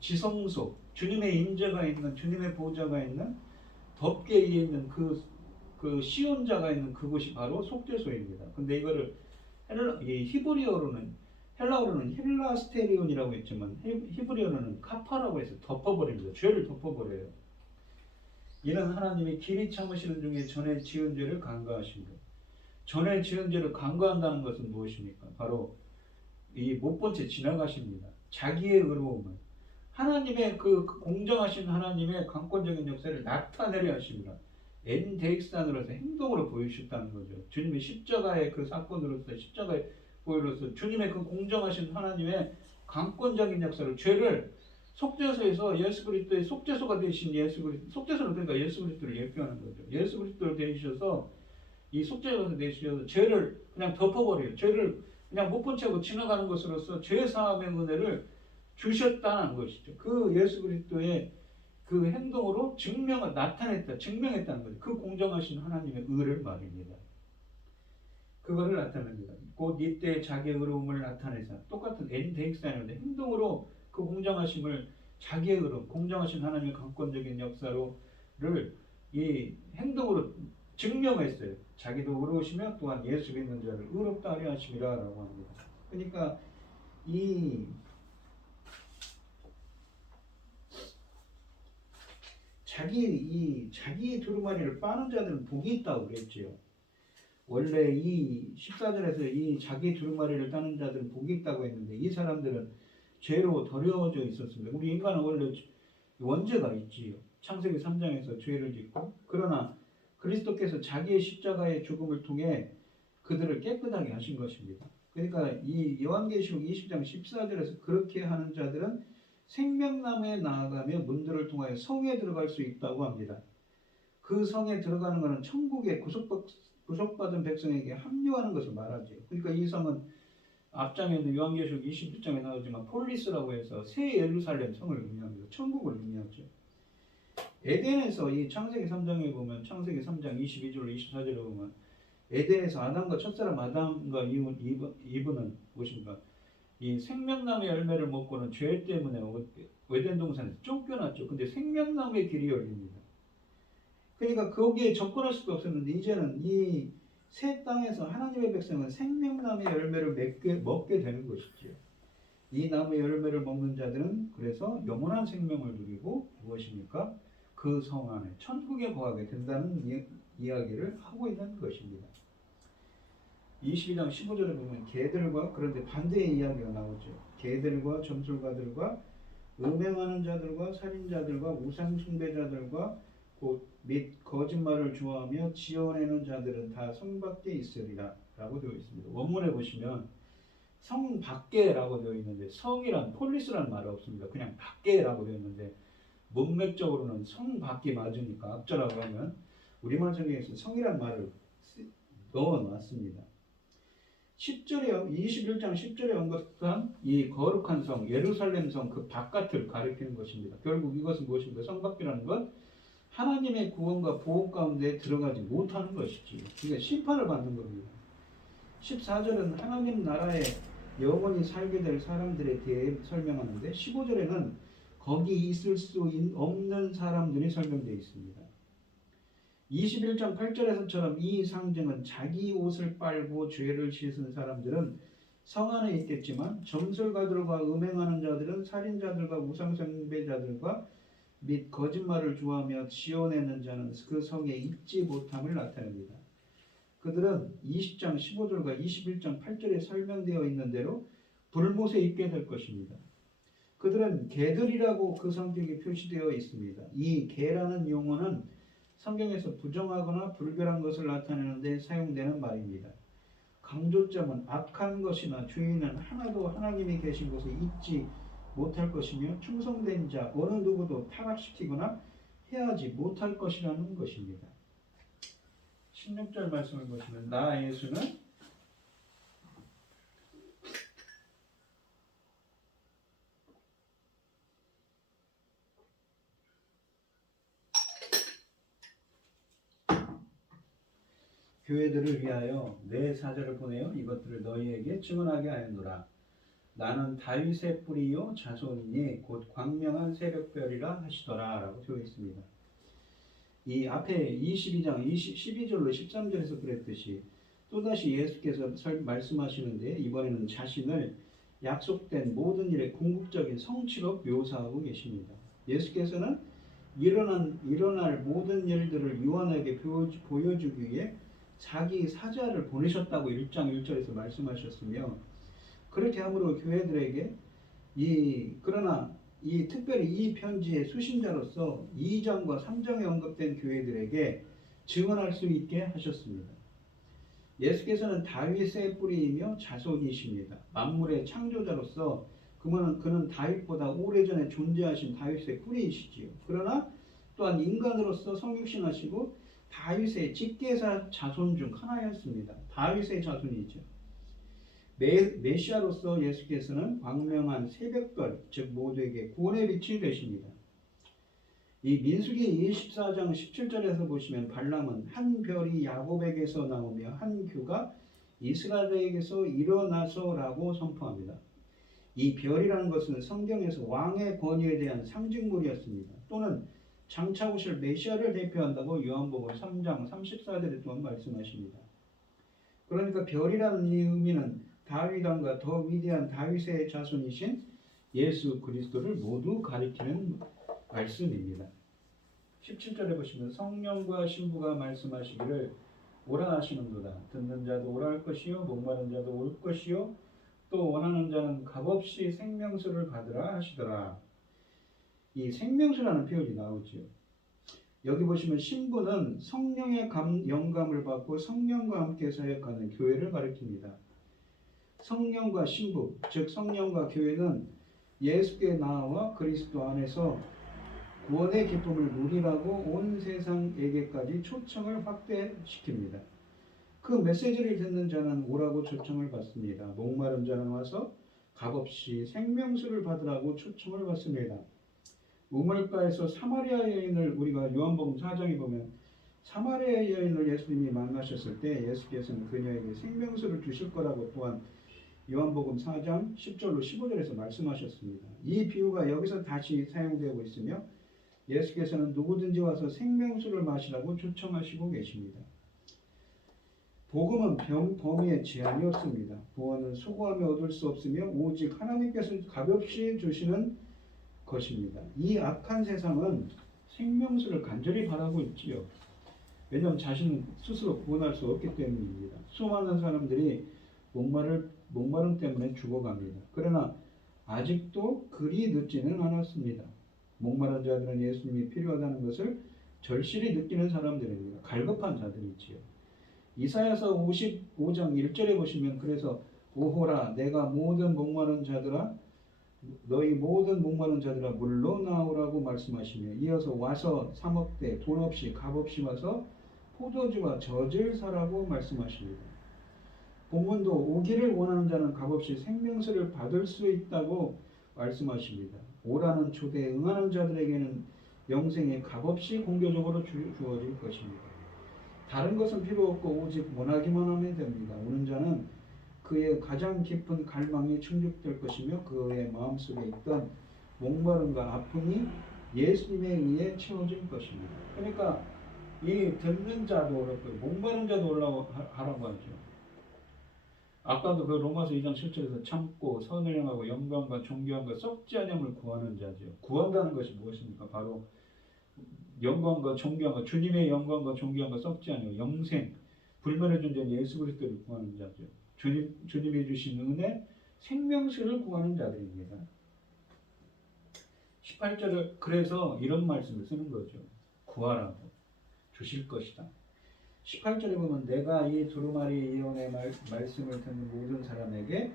지성소, 주님의 임재가 있는, 주님의 보좌가 있는, 덮개 위에 있는 그 시온자가 있는 그곳이 바로 속죄소입니다. 근데 이거를 헬라어로는 힐라스테리온이라고 했지만 히브리어로는 카파라고 해서 덮어버립니다. 죄를 덮어버려요. 이는 하나님이 길이 참으시는 중에 전에 지은 죄를 간과하십니다. 전에 지은 죄를 간과한다는 것은 무엇입니까? 바로 이 못 본 채 지나가십니다. 자기의 의로움을, 하나님의 그 공정하신 하나님의 강권적인 역사를 나타내려 하십니다. 엔데익산으로서 행동으로 보여주셨다는 거죠. 주님의 십자가의 그 사건으로서, 십자가의 보여로서 주님의 그 공정하신 하나님의 강권적인 역사를, 죄를 속죄소에서 예수 그리스도의 속죄소가 되신 예수 그리스도, 속죄소는 그러니까 예수 그리스도를 예표하는 거죠. 예수 그리스도를 되셔서 이 속죄소가 되셔서 죄를 그냥 덮어버려요. 죄를 그냥 못 본 채고 지나가는 것으로서 죄 사함의 은혜를 주셨다는 것이죠. 그 예수 그리스도의 그 행동으로 증명했다는 거죠. 그 공정하신 하나님의 의를 말입니다. 그거를 나타냅니다. 곧 이때 자기의 의로움을 나타내사, 똑같은 엔데익산인데 행동으로 그 공정하심을, 자기의 의로움, 공정하신 하나님의 강권적인 역사로를 이 행동으로 증명했어요. 자기도 의로우시며 또한 예수 믿는 자를 의롭다 하려 하심이라 라고 합니다. 그러니까 이 자기 두루마리를 빠는 자들은 복이 있다고 그랬지요. 원래 이 14절에서 이 자기 두루마리를 따는 자들은 복이 있다고 했는데 이 사람들은 죄로 더러워져 있었습니다. 우리 인간은 원래 원죄가 있지요. 창세기 3장에서 죄를 짓고, 그러나 그리스도께서 자기의 십자가의 죽음을 통해 그들을 깨끗하게 하신 것입니다. 그러니까 이 요한계시록 20장 14절에서 그렇게 하는 자들은 생명나무에 나아가며 문들을 통하여 성에 들어갈 수 있다고 합니다. 그 성에 들어가는 것은 천국의 구속받은 백성에게 합류하는 것을 말하죠. 그러니까 이 성은 앞장에 있는 요한계시록 21장에 나오지만 폴리스라고 해서 새 예루살렘 성을 의미합니다. 천국을 의미하죠. 에덴에서 이 창세기 3장에 보면, 창세기 3장 22절 24절에 보면 에덴에서 아담과 첫사람 아담과 이브는 무엇인가? 이 생명나무의 열매를 먹고는 죄 때문에 에덴 동산에서 쫓겨났죠. 근데 생명나무의 길이 열립니다. 그러니까 거기에 접근할 수가 없었는데 이제는 이 새 땅에서 하나님의 백성은 생명나무의 열매를 먹게 되는 것이지요. 이 나무의 열매를 먹는 자들은 그래서 영원한 생명을 누리고 무엇입니까? 그 성 안에 천국에 거하게 된다는 이야기를 하고 있는 것입니다. 22장 15절에 보면 개들과, 그런데 반대의 이야기가 나오죠. 개들과 점술가들과 음행하는 자들과 살인자들과 우상숭배자들과 및 거짓말을 좋아하며 지어내는 자들은 다 성 밖에 있으리라 라고 되어 있습니다. 원문에 보시면 성 밖에라고 되어 있는데 성이란 폴리스라는 말이 없습니다. 그냥 밖에라고 되어 있는데 문맥적으로는 성 밖이 맞으니까 앞절하고 하면 우리말 성경에서 성이란 말을 넣어놨습니다. 10절에 21장 10절에 언급한 이 거룩한 성 예루살렘 성 그 바깥을 가리키는 것입니다. 결국 이것은 무엇입니까? 성 밖이라는 것 하나님의 구원과 보호 가운데 들어가지 못하는 것이지. 그러니까 심판을 받는 겁니다. 14절은 하나님 나라에 영원히 살게 될 사람들에 대해 설명하는데 15절에는 거기 있을 수 없는 사람들이 설명되어 있습니다. 21장 8절에서처럼 이 상징은 자기 옷을 빨고 죄를 씻은 사람들은 성 안에 있겠지만 점술가들과 음행하는 자들은 살인자들과 우상숭배자들과 및 거짓말을 좋아하며 지어내는 자는 그 성에 있지 못함을 나타냅니다. 그들은 20장 15절과 21장 8절에 설명되어 있는 대로 불못에 있게 될 것입니다. 그들은 개들이라고 그 성격이 표시되어 있습니다. 이 개라는 용어는 성경에서 부정하거나 불결한 것을 나타내는 데 사용되는 말입니다. 강조점은 악한 것이나 죄인은 하나도 하나님이 계신 곳에 있지 못할 것이며 충성된 자 어느 누구도 타락시키거나 해하지 못할 것이라는 것입니다. 16절 말씀을 보시면 나 예수는 교회들을 위하여 내 사자를 보내어 이것들을 너희에게 증언하게 하였노라. 나는 다윗의 뿌리요 자손이니 곧 광명한 새벽별이라 하시더라 라고 되어 있습니다. 이 앞에 22장 12절로 13절에서 그랬듯이 또다시 예수께서 말씀하시는데 이번에는 자신을 약속된 모든 일의 궁극적인 성취로 묘사하고 계십니다. 예수께서는 일어날 모든 일들을 요한에게 보여주기 위해 자기 사자를 보내셨다고 1장 1절에서 말씀하셨으며 그렇게 함으로 교회들에게 그러나 특별히 이 편지의 수신자로서 2장과 3장에 언급된 교회들에게 증언할 수 있게 하셨습니다. 예수께서는 다윗의 뿌리이며 자손이십니다. 만물의 창조자로서 그는 다윗보다 오래전에 존재하신 다윗의 뿌리이시지요. 그러나 또한 인간으로서 성육신하시고 다윗의 직계사 자손 중 하나였습니다. 다윗의 자손이죠. 메시아로서 예수께서는 광명한 새벽별, 즉 모두에게 구원의 빛이 되십니다. 이 민수기 24장 17절에서 보시면 발람은 한 별이 야곱에게서 나오며 한 규가 이스라엘에게서 일어나서라고 선포합니다. 이 별이라는 것은 성경에서 왕의 권위에 대한 상징물이었습니다. 또는 장차 오실 메시아를 대표한다고 요한복음 3장 34절에 또한 말씀하십니다. 그러니까 별이라는 이 의미는 다윗 왕과 더 위대한 다윗의 자손이신 예수 그리스도를 모두 가리키는 말씀입니다. 17절에 보시면 성령과 신부가 말씀하시기를 오라 하시는도다. 듣는 자도 오라 할 것이요 목마른 자도 올 것이요 또 원하는 자는 값없이 생명수를 받으라 하시더라. 이 생명수라는 표현이 나오죠. 여기 보시면 신부는 성령의 영감을 받고 성령과 함께 사역하는 교회를 가리킵니다. 성령과 신부, 즉 성령과 교회는 예수께 나와 그리스도 안에서 구원의 기쁨을 누리라고 온 세상에게까지 초청을 확대시킵니다. 그 메시지를 듣는 자는 오라고 초청을 받습니다. 목마른 자는 와서 값없이 생명수를 받으라고 초청을 받습니다. 우물가에서 사마리아 여인을 우리가 요한복음 4장에 보면 사마리아 여인을 예수님이 만나셨을 때 예수께서는 그녀에게 생명수를 주실 거라고 또한 요한복음 4장 10절로 15절에서 말씀하셨습니다. 이 비유가 여기서 다시 사용되고 있으며 예수께서는 누구든지 와서 생명수를 마시라고 초청하시고 계십니다. 복음은 범위에 제한이 없습니다. 구원은 수고하며 얻을 수 없으며 오직 하나님께서 값없이 주시는 것입니다. 이 악한 세상은 생명수를 간절히 바라고 있지요. 왜냐하면 자신은 스스로 구원할 수 없기 때문입니다. 수많은 사람들이 목마름 때문에 죽어갑니다. 그러나 아직도 그리 늦지는 않았습니다. 목마른 자들은 예수님이 필요하다는 것을 절실히 느끼는 사람들입니다. 갈급한 자들이지요. 이사야서 55장 1절에 보시면 그래서 오호라 내가 모든 목마른 자들아 너희 모든 목마른 자들아 물로 나오라고 말씀하시며 이어서 와서 사 먹되 돈 없이 값 없이 와서 포도주와 젖을 사라고 말씀하십니다. 본문도 오기를 원하는 자는 값없이 생명수를 받을 수 있다고 말씀하십니다. 오라는 초대에 응하는 자들에게는 영생이 값없이 공개적으로 주어질 것입니다. 다른 것은 필요 없고 오직 원하기만 하면 됩니다. 오는 자는 그의 가장 깊은 갈망이 충족될 것이며 그의 마음속에 있던 목마름과 아픔이 예수님에 의해 채워질 것입니다. 그러니까 이 듣는 자도 그렇고 목마른 자도 올라가라고 하죠. 아까도 그 로마서 2장 7절에서 참고 선을 행하고 영광과 존귀함과 썩지 아니함을 구하는 자죠. 구한다는 것이 무엇입니까? 바로 영광과 존귀함과 주님의 영광과 존귀함과 썩지 아니함 영생 불멸의 존재 예수 그리스도를 구하는 자죠. 주님이 주신 은혜 생명수를 구하는 자들입니다. 18절을 그래서 이런 말씀을 쓰는 거죠. 구하라고 주실 것이다. 18절에 보면 내가 이 두루마리 예언의 말씀을 듣는 모든 사람에게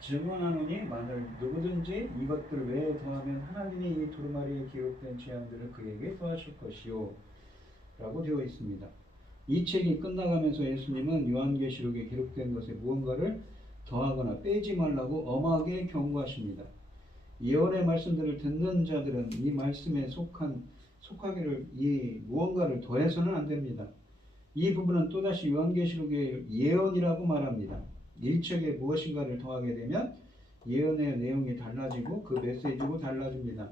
증언하노니 만일 누구든지 이것들 외에 더하면 하나님이 이 두루마리에 기록된 재앙들을 그에게 더하실 것이요 라고 되어 있습니다. 이 책이 끝나가면서 예수님은 요한계시록에 기록된 것에 무언가를 더하거나 빼지 말라고 엄하게 경고하십니다. 예언의 말씀들을 듣는 자들은 이 말씀에 속하기를 이 무언가를 더해서는 안 됩니다. 이 부분은 또다시 요한계시록의 예언이라고 말합니다. 이 책에 무엇인가를 더하게 되면 예언의 내용이 달라지고 그 메시지도 달라집니다.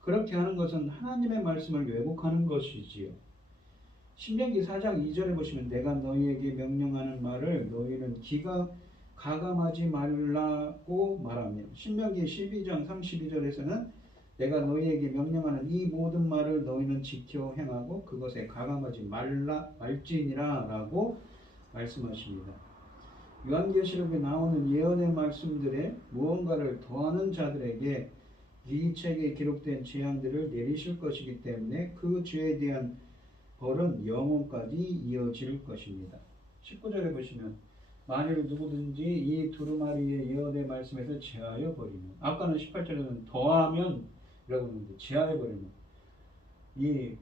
그렇게 하는 것은 하나님의 말씀을 왜곡하는 것이지요. 신명기 4장 2절에 보시면 내가 너희에게 명령하는 말을 너희는 가감하지 말라고 말하며 신명기 12장 32절에서는 내가 너희에게 명령하는 이 모든 말을 너희는 지켜 행하고 그것에 가감하지 말지니라 라고 말씀하십니다. 요한계시록에 나오는 예언의 말씀들에 무언가를 더하는 자들에게 이 책에 기록된 재앙들을 내리실 것이기 때문에 그 죄에 대한 벌은 영원까지 이어질 것입니다. 19절에 보시면 만일 누구든지 이 두루마리의 예언의 말씀에서 제하여 버리면 아까는 18절에는 더하면 이라고 했는데 제하여 버리면 이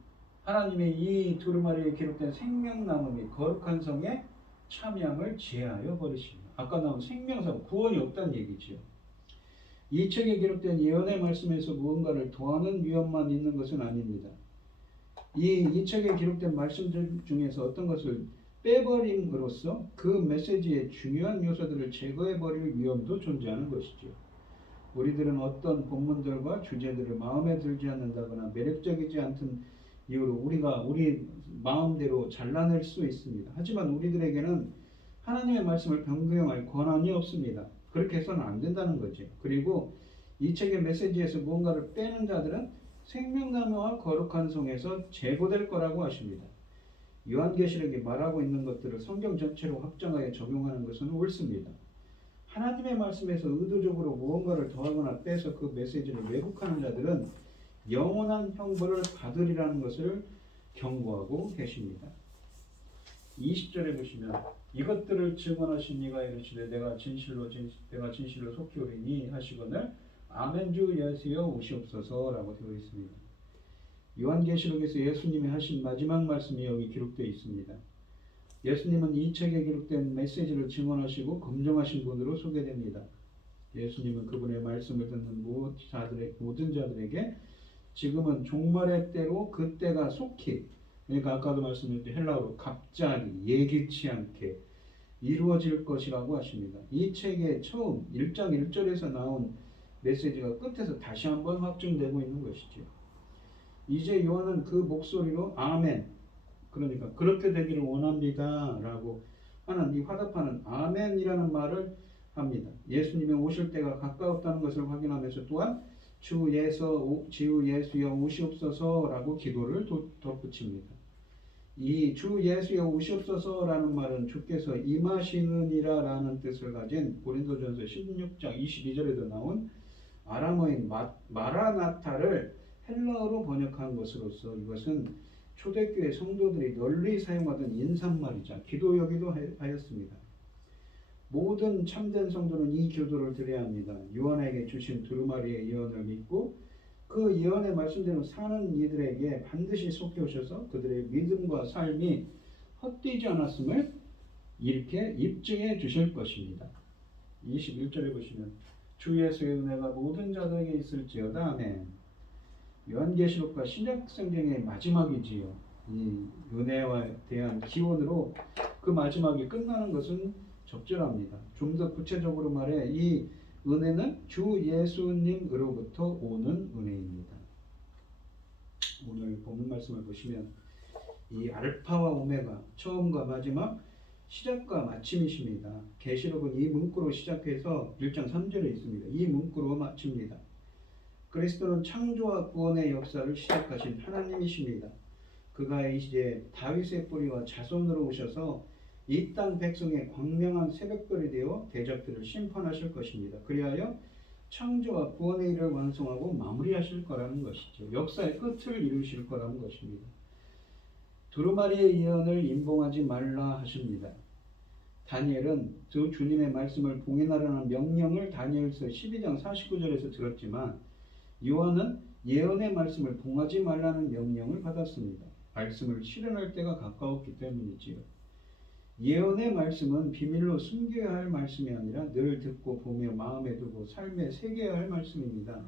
하나님의 이 두루마리에 기록된 생명나무 및 거룩한 성에 참여함을 제하여 버리십니다. 아까 나온 생명사 구원이 없다는 얘기죠. 이 책에 기록된 예언의 말씀에서 무언가를 더하는 위험만 있는 것은 아닙니다. 이 책에 기록된 말씀들 중에서 어떤 것을 빼버림으로써 그 메시지의 중요한 요소들을 제거해버릴 위험도 존재하는 것이죠. 우리들은 어떤 본문들과 주제들을 마음에 들지 않는다거나 매력적이지 않던 이유로 우리가 우리 마음대로 잘라낼 수 있습니다. 하지만 우리들에게는 하나님의 말씀을 변경할 권한이 없습니다. 그렇게 해서는 안 된다는 거죠. 그리고 이 책의 메시지에서 무언가를 빼는 자들은 생명나무와 거룩한 성에서 제거될 거라고 하십니다. 요한계시록이 말하고 있는 것들을 성경 전체로 확장하여 적용하는 것은 옳습니다. 하나님의 말씀에서 의도적으로 무언가를 더하거나 빼서 그 메시지를 왜곡하는 자들은 영원한 형벌을 받으리라는 것을 경고하고 계십니다. 20절에 보시면 이것들을 증언하신 이가 이르시되 내가 진실로 속히 오리니 하시거늘 아멘 주 예수여 오시옵소서라고 되어 있습니다. 요한계시록에서 예수님이 하신 마지막 말씀이 여기 기록되어 있습니다. 예수님은 이 책에 기록된 메시지를 증언하시고 검증하신 분으로 소개됩니다. 예수님은 그분의 말씀을 듣는 모든 자들에게 지금은 종말의 때로 그때가 속히 그러니까 아까도 말씀드렸듯이 헬라어로 갑자기 예기치 않게 이루어질 것이라고 하십니다. 이 책의 처음 1장 1절에서 나온 메시지가 끝에서 다시 한번 확증되고 있는 것이죠. 이제 요한은 그 목소리로 아멘, 그러니까 그렇게 되기를 원합니다 라고 하는, 이 화답하는 아멘이라는 말을 합니다. 예수님이 오실 때가 가까웠다는 것을 확인하면서 또한 주 예수여 오시옵소서라고 기도를 덧붙입니다. 이 주 예수여 오시옵소서라는 말은 주께서 임하시느니라라는 뜻을 가진 고린도전서 16장 22절에도 나온 아람어인 마라나타를 헬라어로 번역한 것으로서 이것은 초대교회 성도들이 널리 사용하던 인사말이자 기도여기도 하였습니다. 모든 참된 성도는 이 기도를 드려야 합니다. 요한에게 주신 두루마리의 예언을 믿고 그 예언의 말씀대로 사는 이들에게 반드시 속해 오셔서 그들의 믿음과 삶이 헛되지 않았음을 이렇게 입증해 주실 것입니다. 21절에 보시면 주 예수의 은혜가 모든 자들에게 있을지어다. 아멘. 요한계시록과 신약성경의 마지막이지요. 이 은혜에 대한 기원으로 그 마지막이 끝나는 것은 적절합니다. 좀 더 구체적으로 말해 이 은혜는 주 예수님으로부터 오는 은혜입니다. 오늘 본문 말씀을 보시면 이 알파와 오메가, 처음과 마지막, 시작과 마침이십니다. 계시록은 이 문구로 시작해서 1장 3절에 있습니다. 이 문구로 마칩니다. 그리스도는 창조와 구원의 역사를 시작하신 하나님이십니다. 그가 이제 다윗의 뿌리와 자손으로 오셔서 이 땅 백성의 광명한 새벽별이 되어 대적들을 심판하실 것입니다. 그리하여 창조와 구원의 일을 완성하고 마무리하실 거라는 것이죠. 역사의 끝을 이루실 거라는 것입니다. 두루마리의 예언을 임봉하지 말라 하십니다. 다니엘은 그 주님의 말씀을 봉인하라는 명령을 다니엘서 12장 49절에서 들었지만 요한은 예언의 말씀을 봉하지 말라는 명령을 받았습니다. 말씀을 실현할 때가 가까웠기 때문이지요. 예언의 말씀은 비밀로 숨겨야 할 말씀이 아니라 늘 듣고 보며 마음에 두고 삶에 새겨야 할 말씀입니다.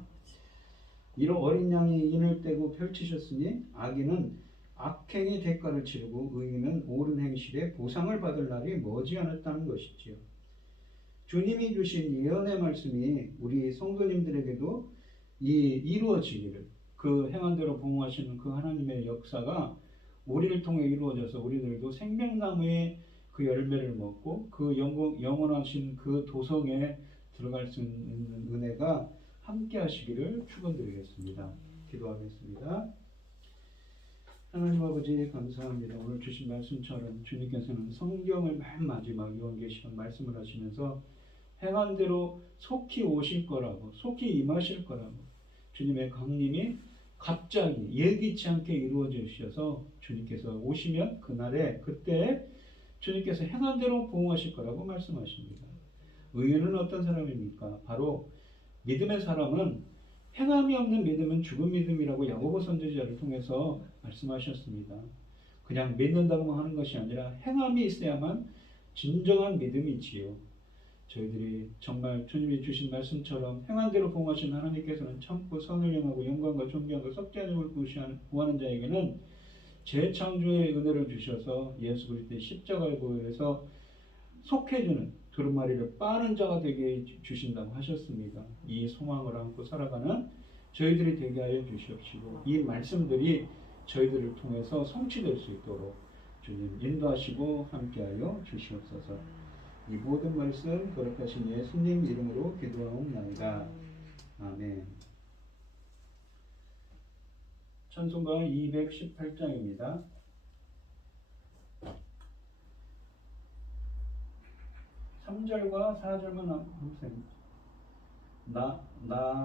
이런 어린 양이 인을 떼고 펼치셨으니 악인은 악행의 대가를 치르고 의인은 옳은 행실의 보상을 받을 날이 머지않았다는 것이지요. 주님이 주신 예언의 말씀이 우리 성도님들에게도 이루어지기를, 그 행한 대로 봉하시는 그 하나님의 역사가 우리를 통해 이루어져서 우리들도 생명나무의 그 열매를 먹고 그 영원하신 그 도성에 들어갈 수 있는 은혜가 함께 하시기를 축원드리겠습니다. 기도하겠습니다. 하나님 아버지 감사합니다. 오늘 주신 말씀처럼 주님께서는 성경을 맨 마지막 요한계시록 말씀을 하시면서 행한 대로 속히 오실 거라고, 속히 임하실 거라고, 주님의 강림이 갑자기 예기치 않게 이루어져 주셔서 주님께서 오시면 그때 주님께서 행한 대로 보응하실 거라고 말씀하십니다. 의인은 어떤 사람입니까? 바로 믿음의 사람은 행함이 없는 믿음은 죽은 믿음이라고 야고보 선지자를 통해서 말씀하셨습니다. 그냥 믿는다고만 하는 것이 아니라 행함이 있어야만 진정한 믿음이지요. 저희들이 정말 주님이 주신 말씀처럼 행한 대로 봉하신 하나님께서는 참고 선을 행하고 영광과 존경과 석자님을 구하는 자에게는 재창조의 은혜를 주셔서 예수 그리스도의 십자가의 보혈에서 속해주는 두루마리를 빠는 자가 되게 주신다고 하셨습니다. 이 소망을 안고 살아가는 저희들이 되게 하여 주시옵시고 이 말씀들이 저희들을 통해서 성취될 수 있도록 주님 인도하시고 함께하여 주시옵소서. 이 모든 말씀 거룩하신 예수님 이름으로 기도하옵나이다. 아멘. 찬송가 218장입니다. (3절과) (4절만) 보세요. 나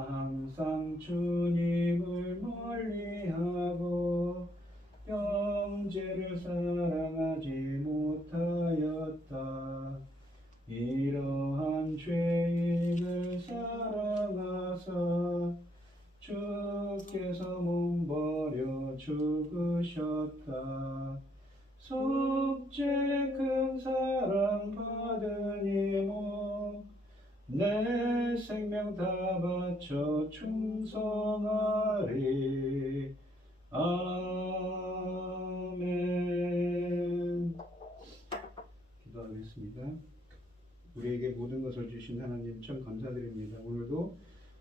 항상 주님을 멀리하고 형제를 사랑하지 못하였다. 이러한 죄인을 사랑하사 주께서 몸버려 죽으셨다. 속죄 큰 사랑 받으니모 내 생명 다 바쳐 충성하리. 아멘. 기도하겠습니다. 우리에게 모든 것을 주신 하나님 참 감사드립니다. 오늘도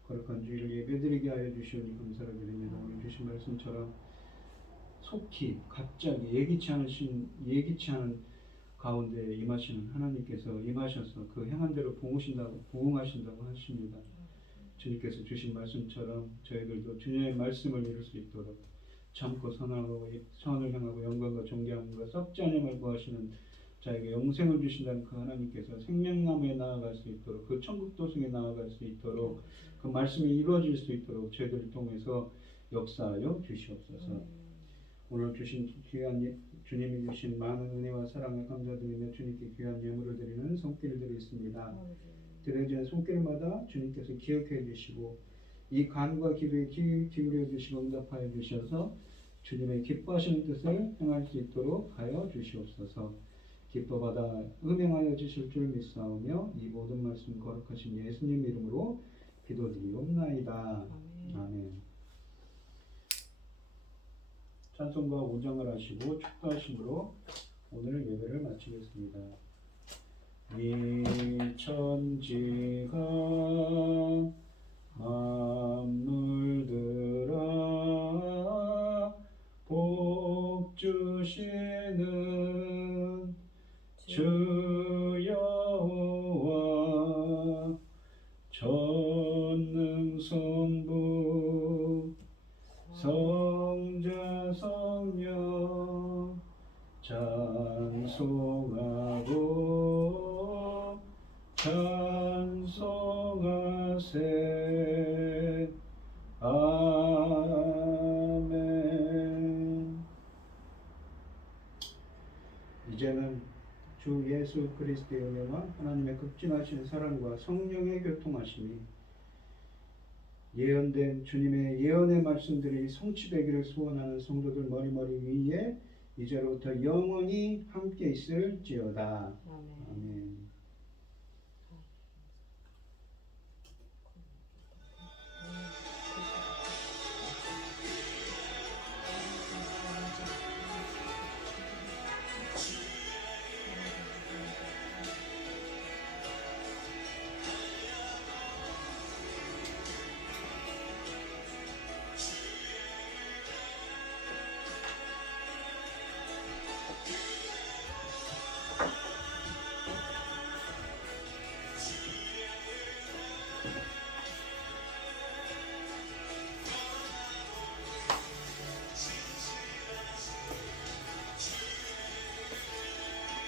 거룩한 주일을 예배드리게 하여 주시오니 감사를 드립니다. 오늘 주신 말씀처럼 속히 갑자기 예기치 않은 가운데 임하시는 하나님께서 임하셔서 그 행한 대로 부응하신다고 하십니다. 주님께서 주신 말씀처럼 저희들도 주님의 말씀을 이룰 수 있도록 참고 선을 향하고 영광과 존귀함과 썩지 않음을 구하시는 자에게 영생을 주신다는 그 하나님께서 생명나무에 나아갈 수 있도록 그 천국 도성에 나아갈 수 있도록 그 말씀이 이루어질 수 있도록 저희들을 통해서 역사하여 주시옵소서. 오늘 주신 주님이 주신 많은 은혜와 사랑에 감사드리며 주님께 귀한 예물을 드리는 손길들이 있습니다. 드려지는 손길마다 주님께서 기억해 주시고 이 간과 기도에 기울여 주시고 응답하여 주셔서 주님의 기뻐하시는 뜻을 행할 수 있도록 하여 주시옵소서. 기뻐받아 음행하여 주실 줄 믿사오며 이 모든 말씀 거룩하신 예수님 이름으로 기도드리옵나이다. 아멘. 찬송가 5장을 하시고 축도하심으로 오늘 예배를 마치겠습니다. 이 천지가 만물들아 복 주시는 주 여호와 전능성부 성자 성령 찬송하고 찬송하세. 아멘. 이제는 주 예수 그리스도의 은혜와 하나님의 극진하신 사랑과 성령의 교통하심이 예언된 주님의 예언의 말씀들이 성취되기를 소원하는 성도들 머리머리 위에 이제로부터 영원히 함께 있을지어다. 아멘.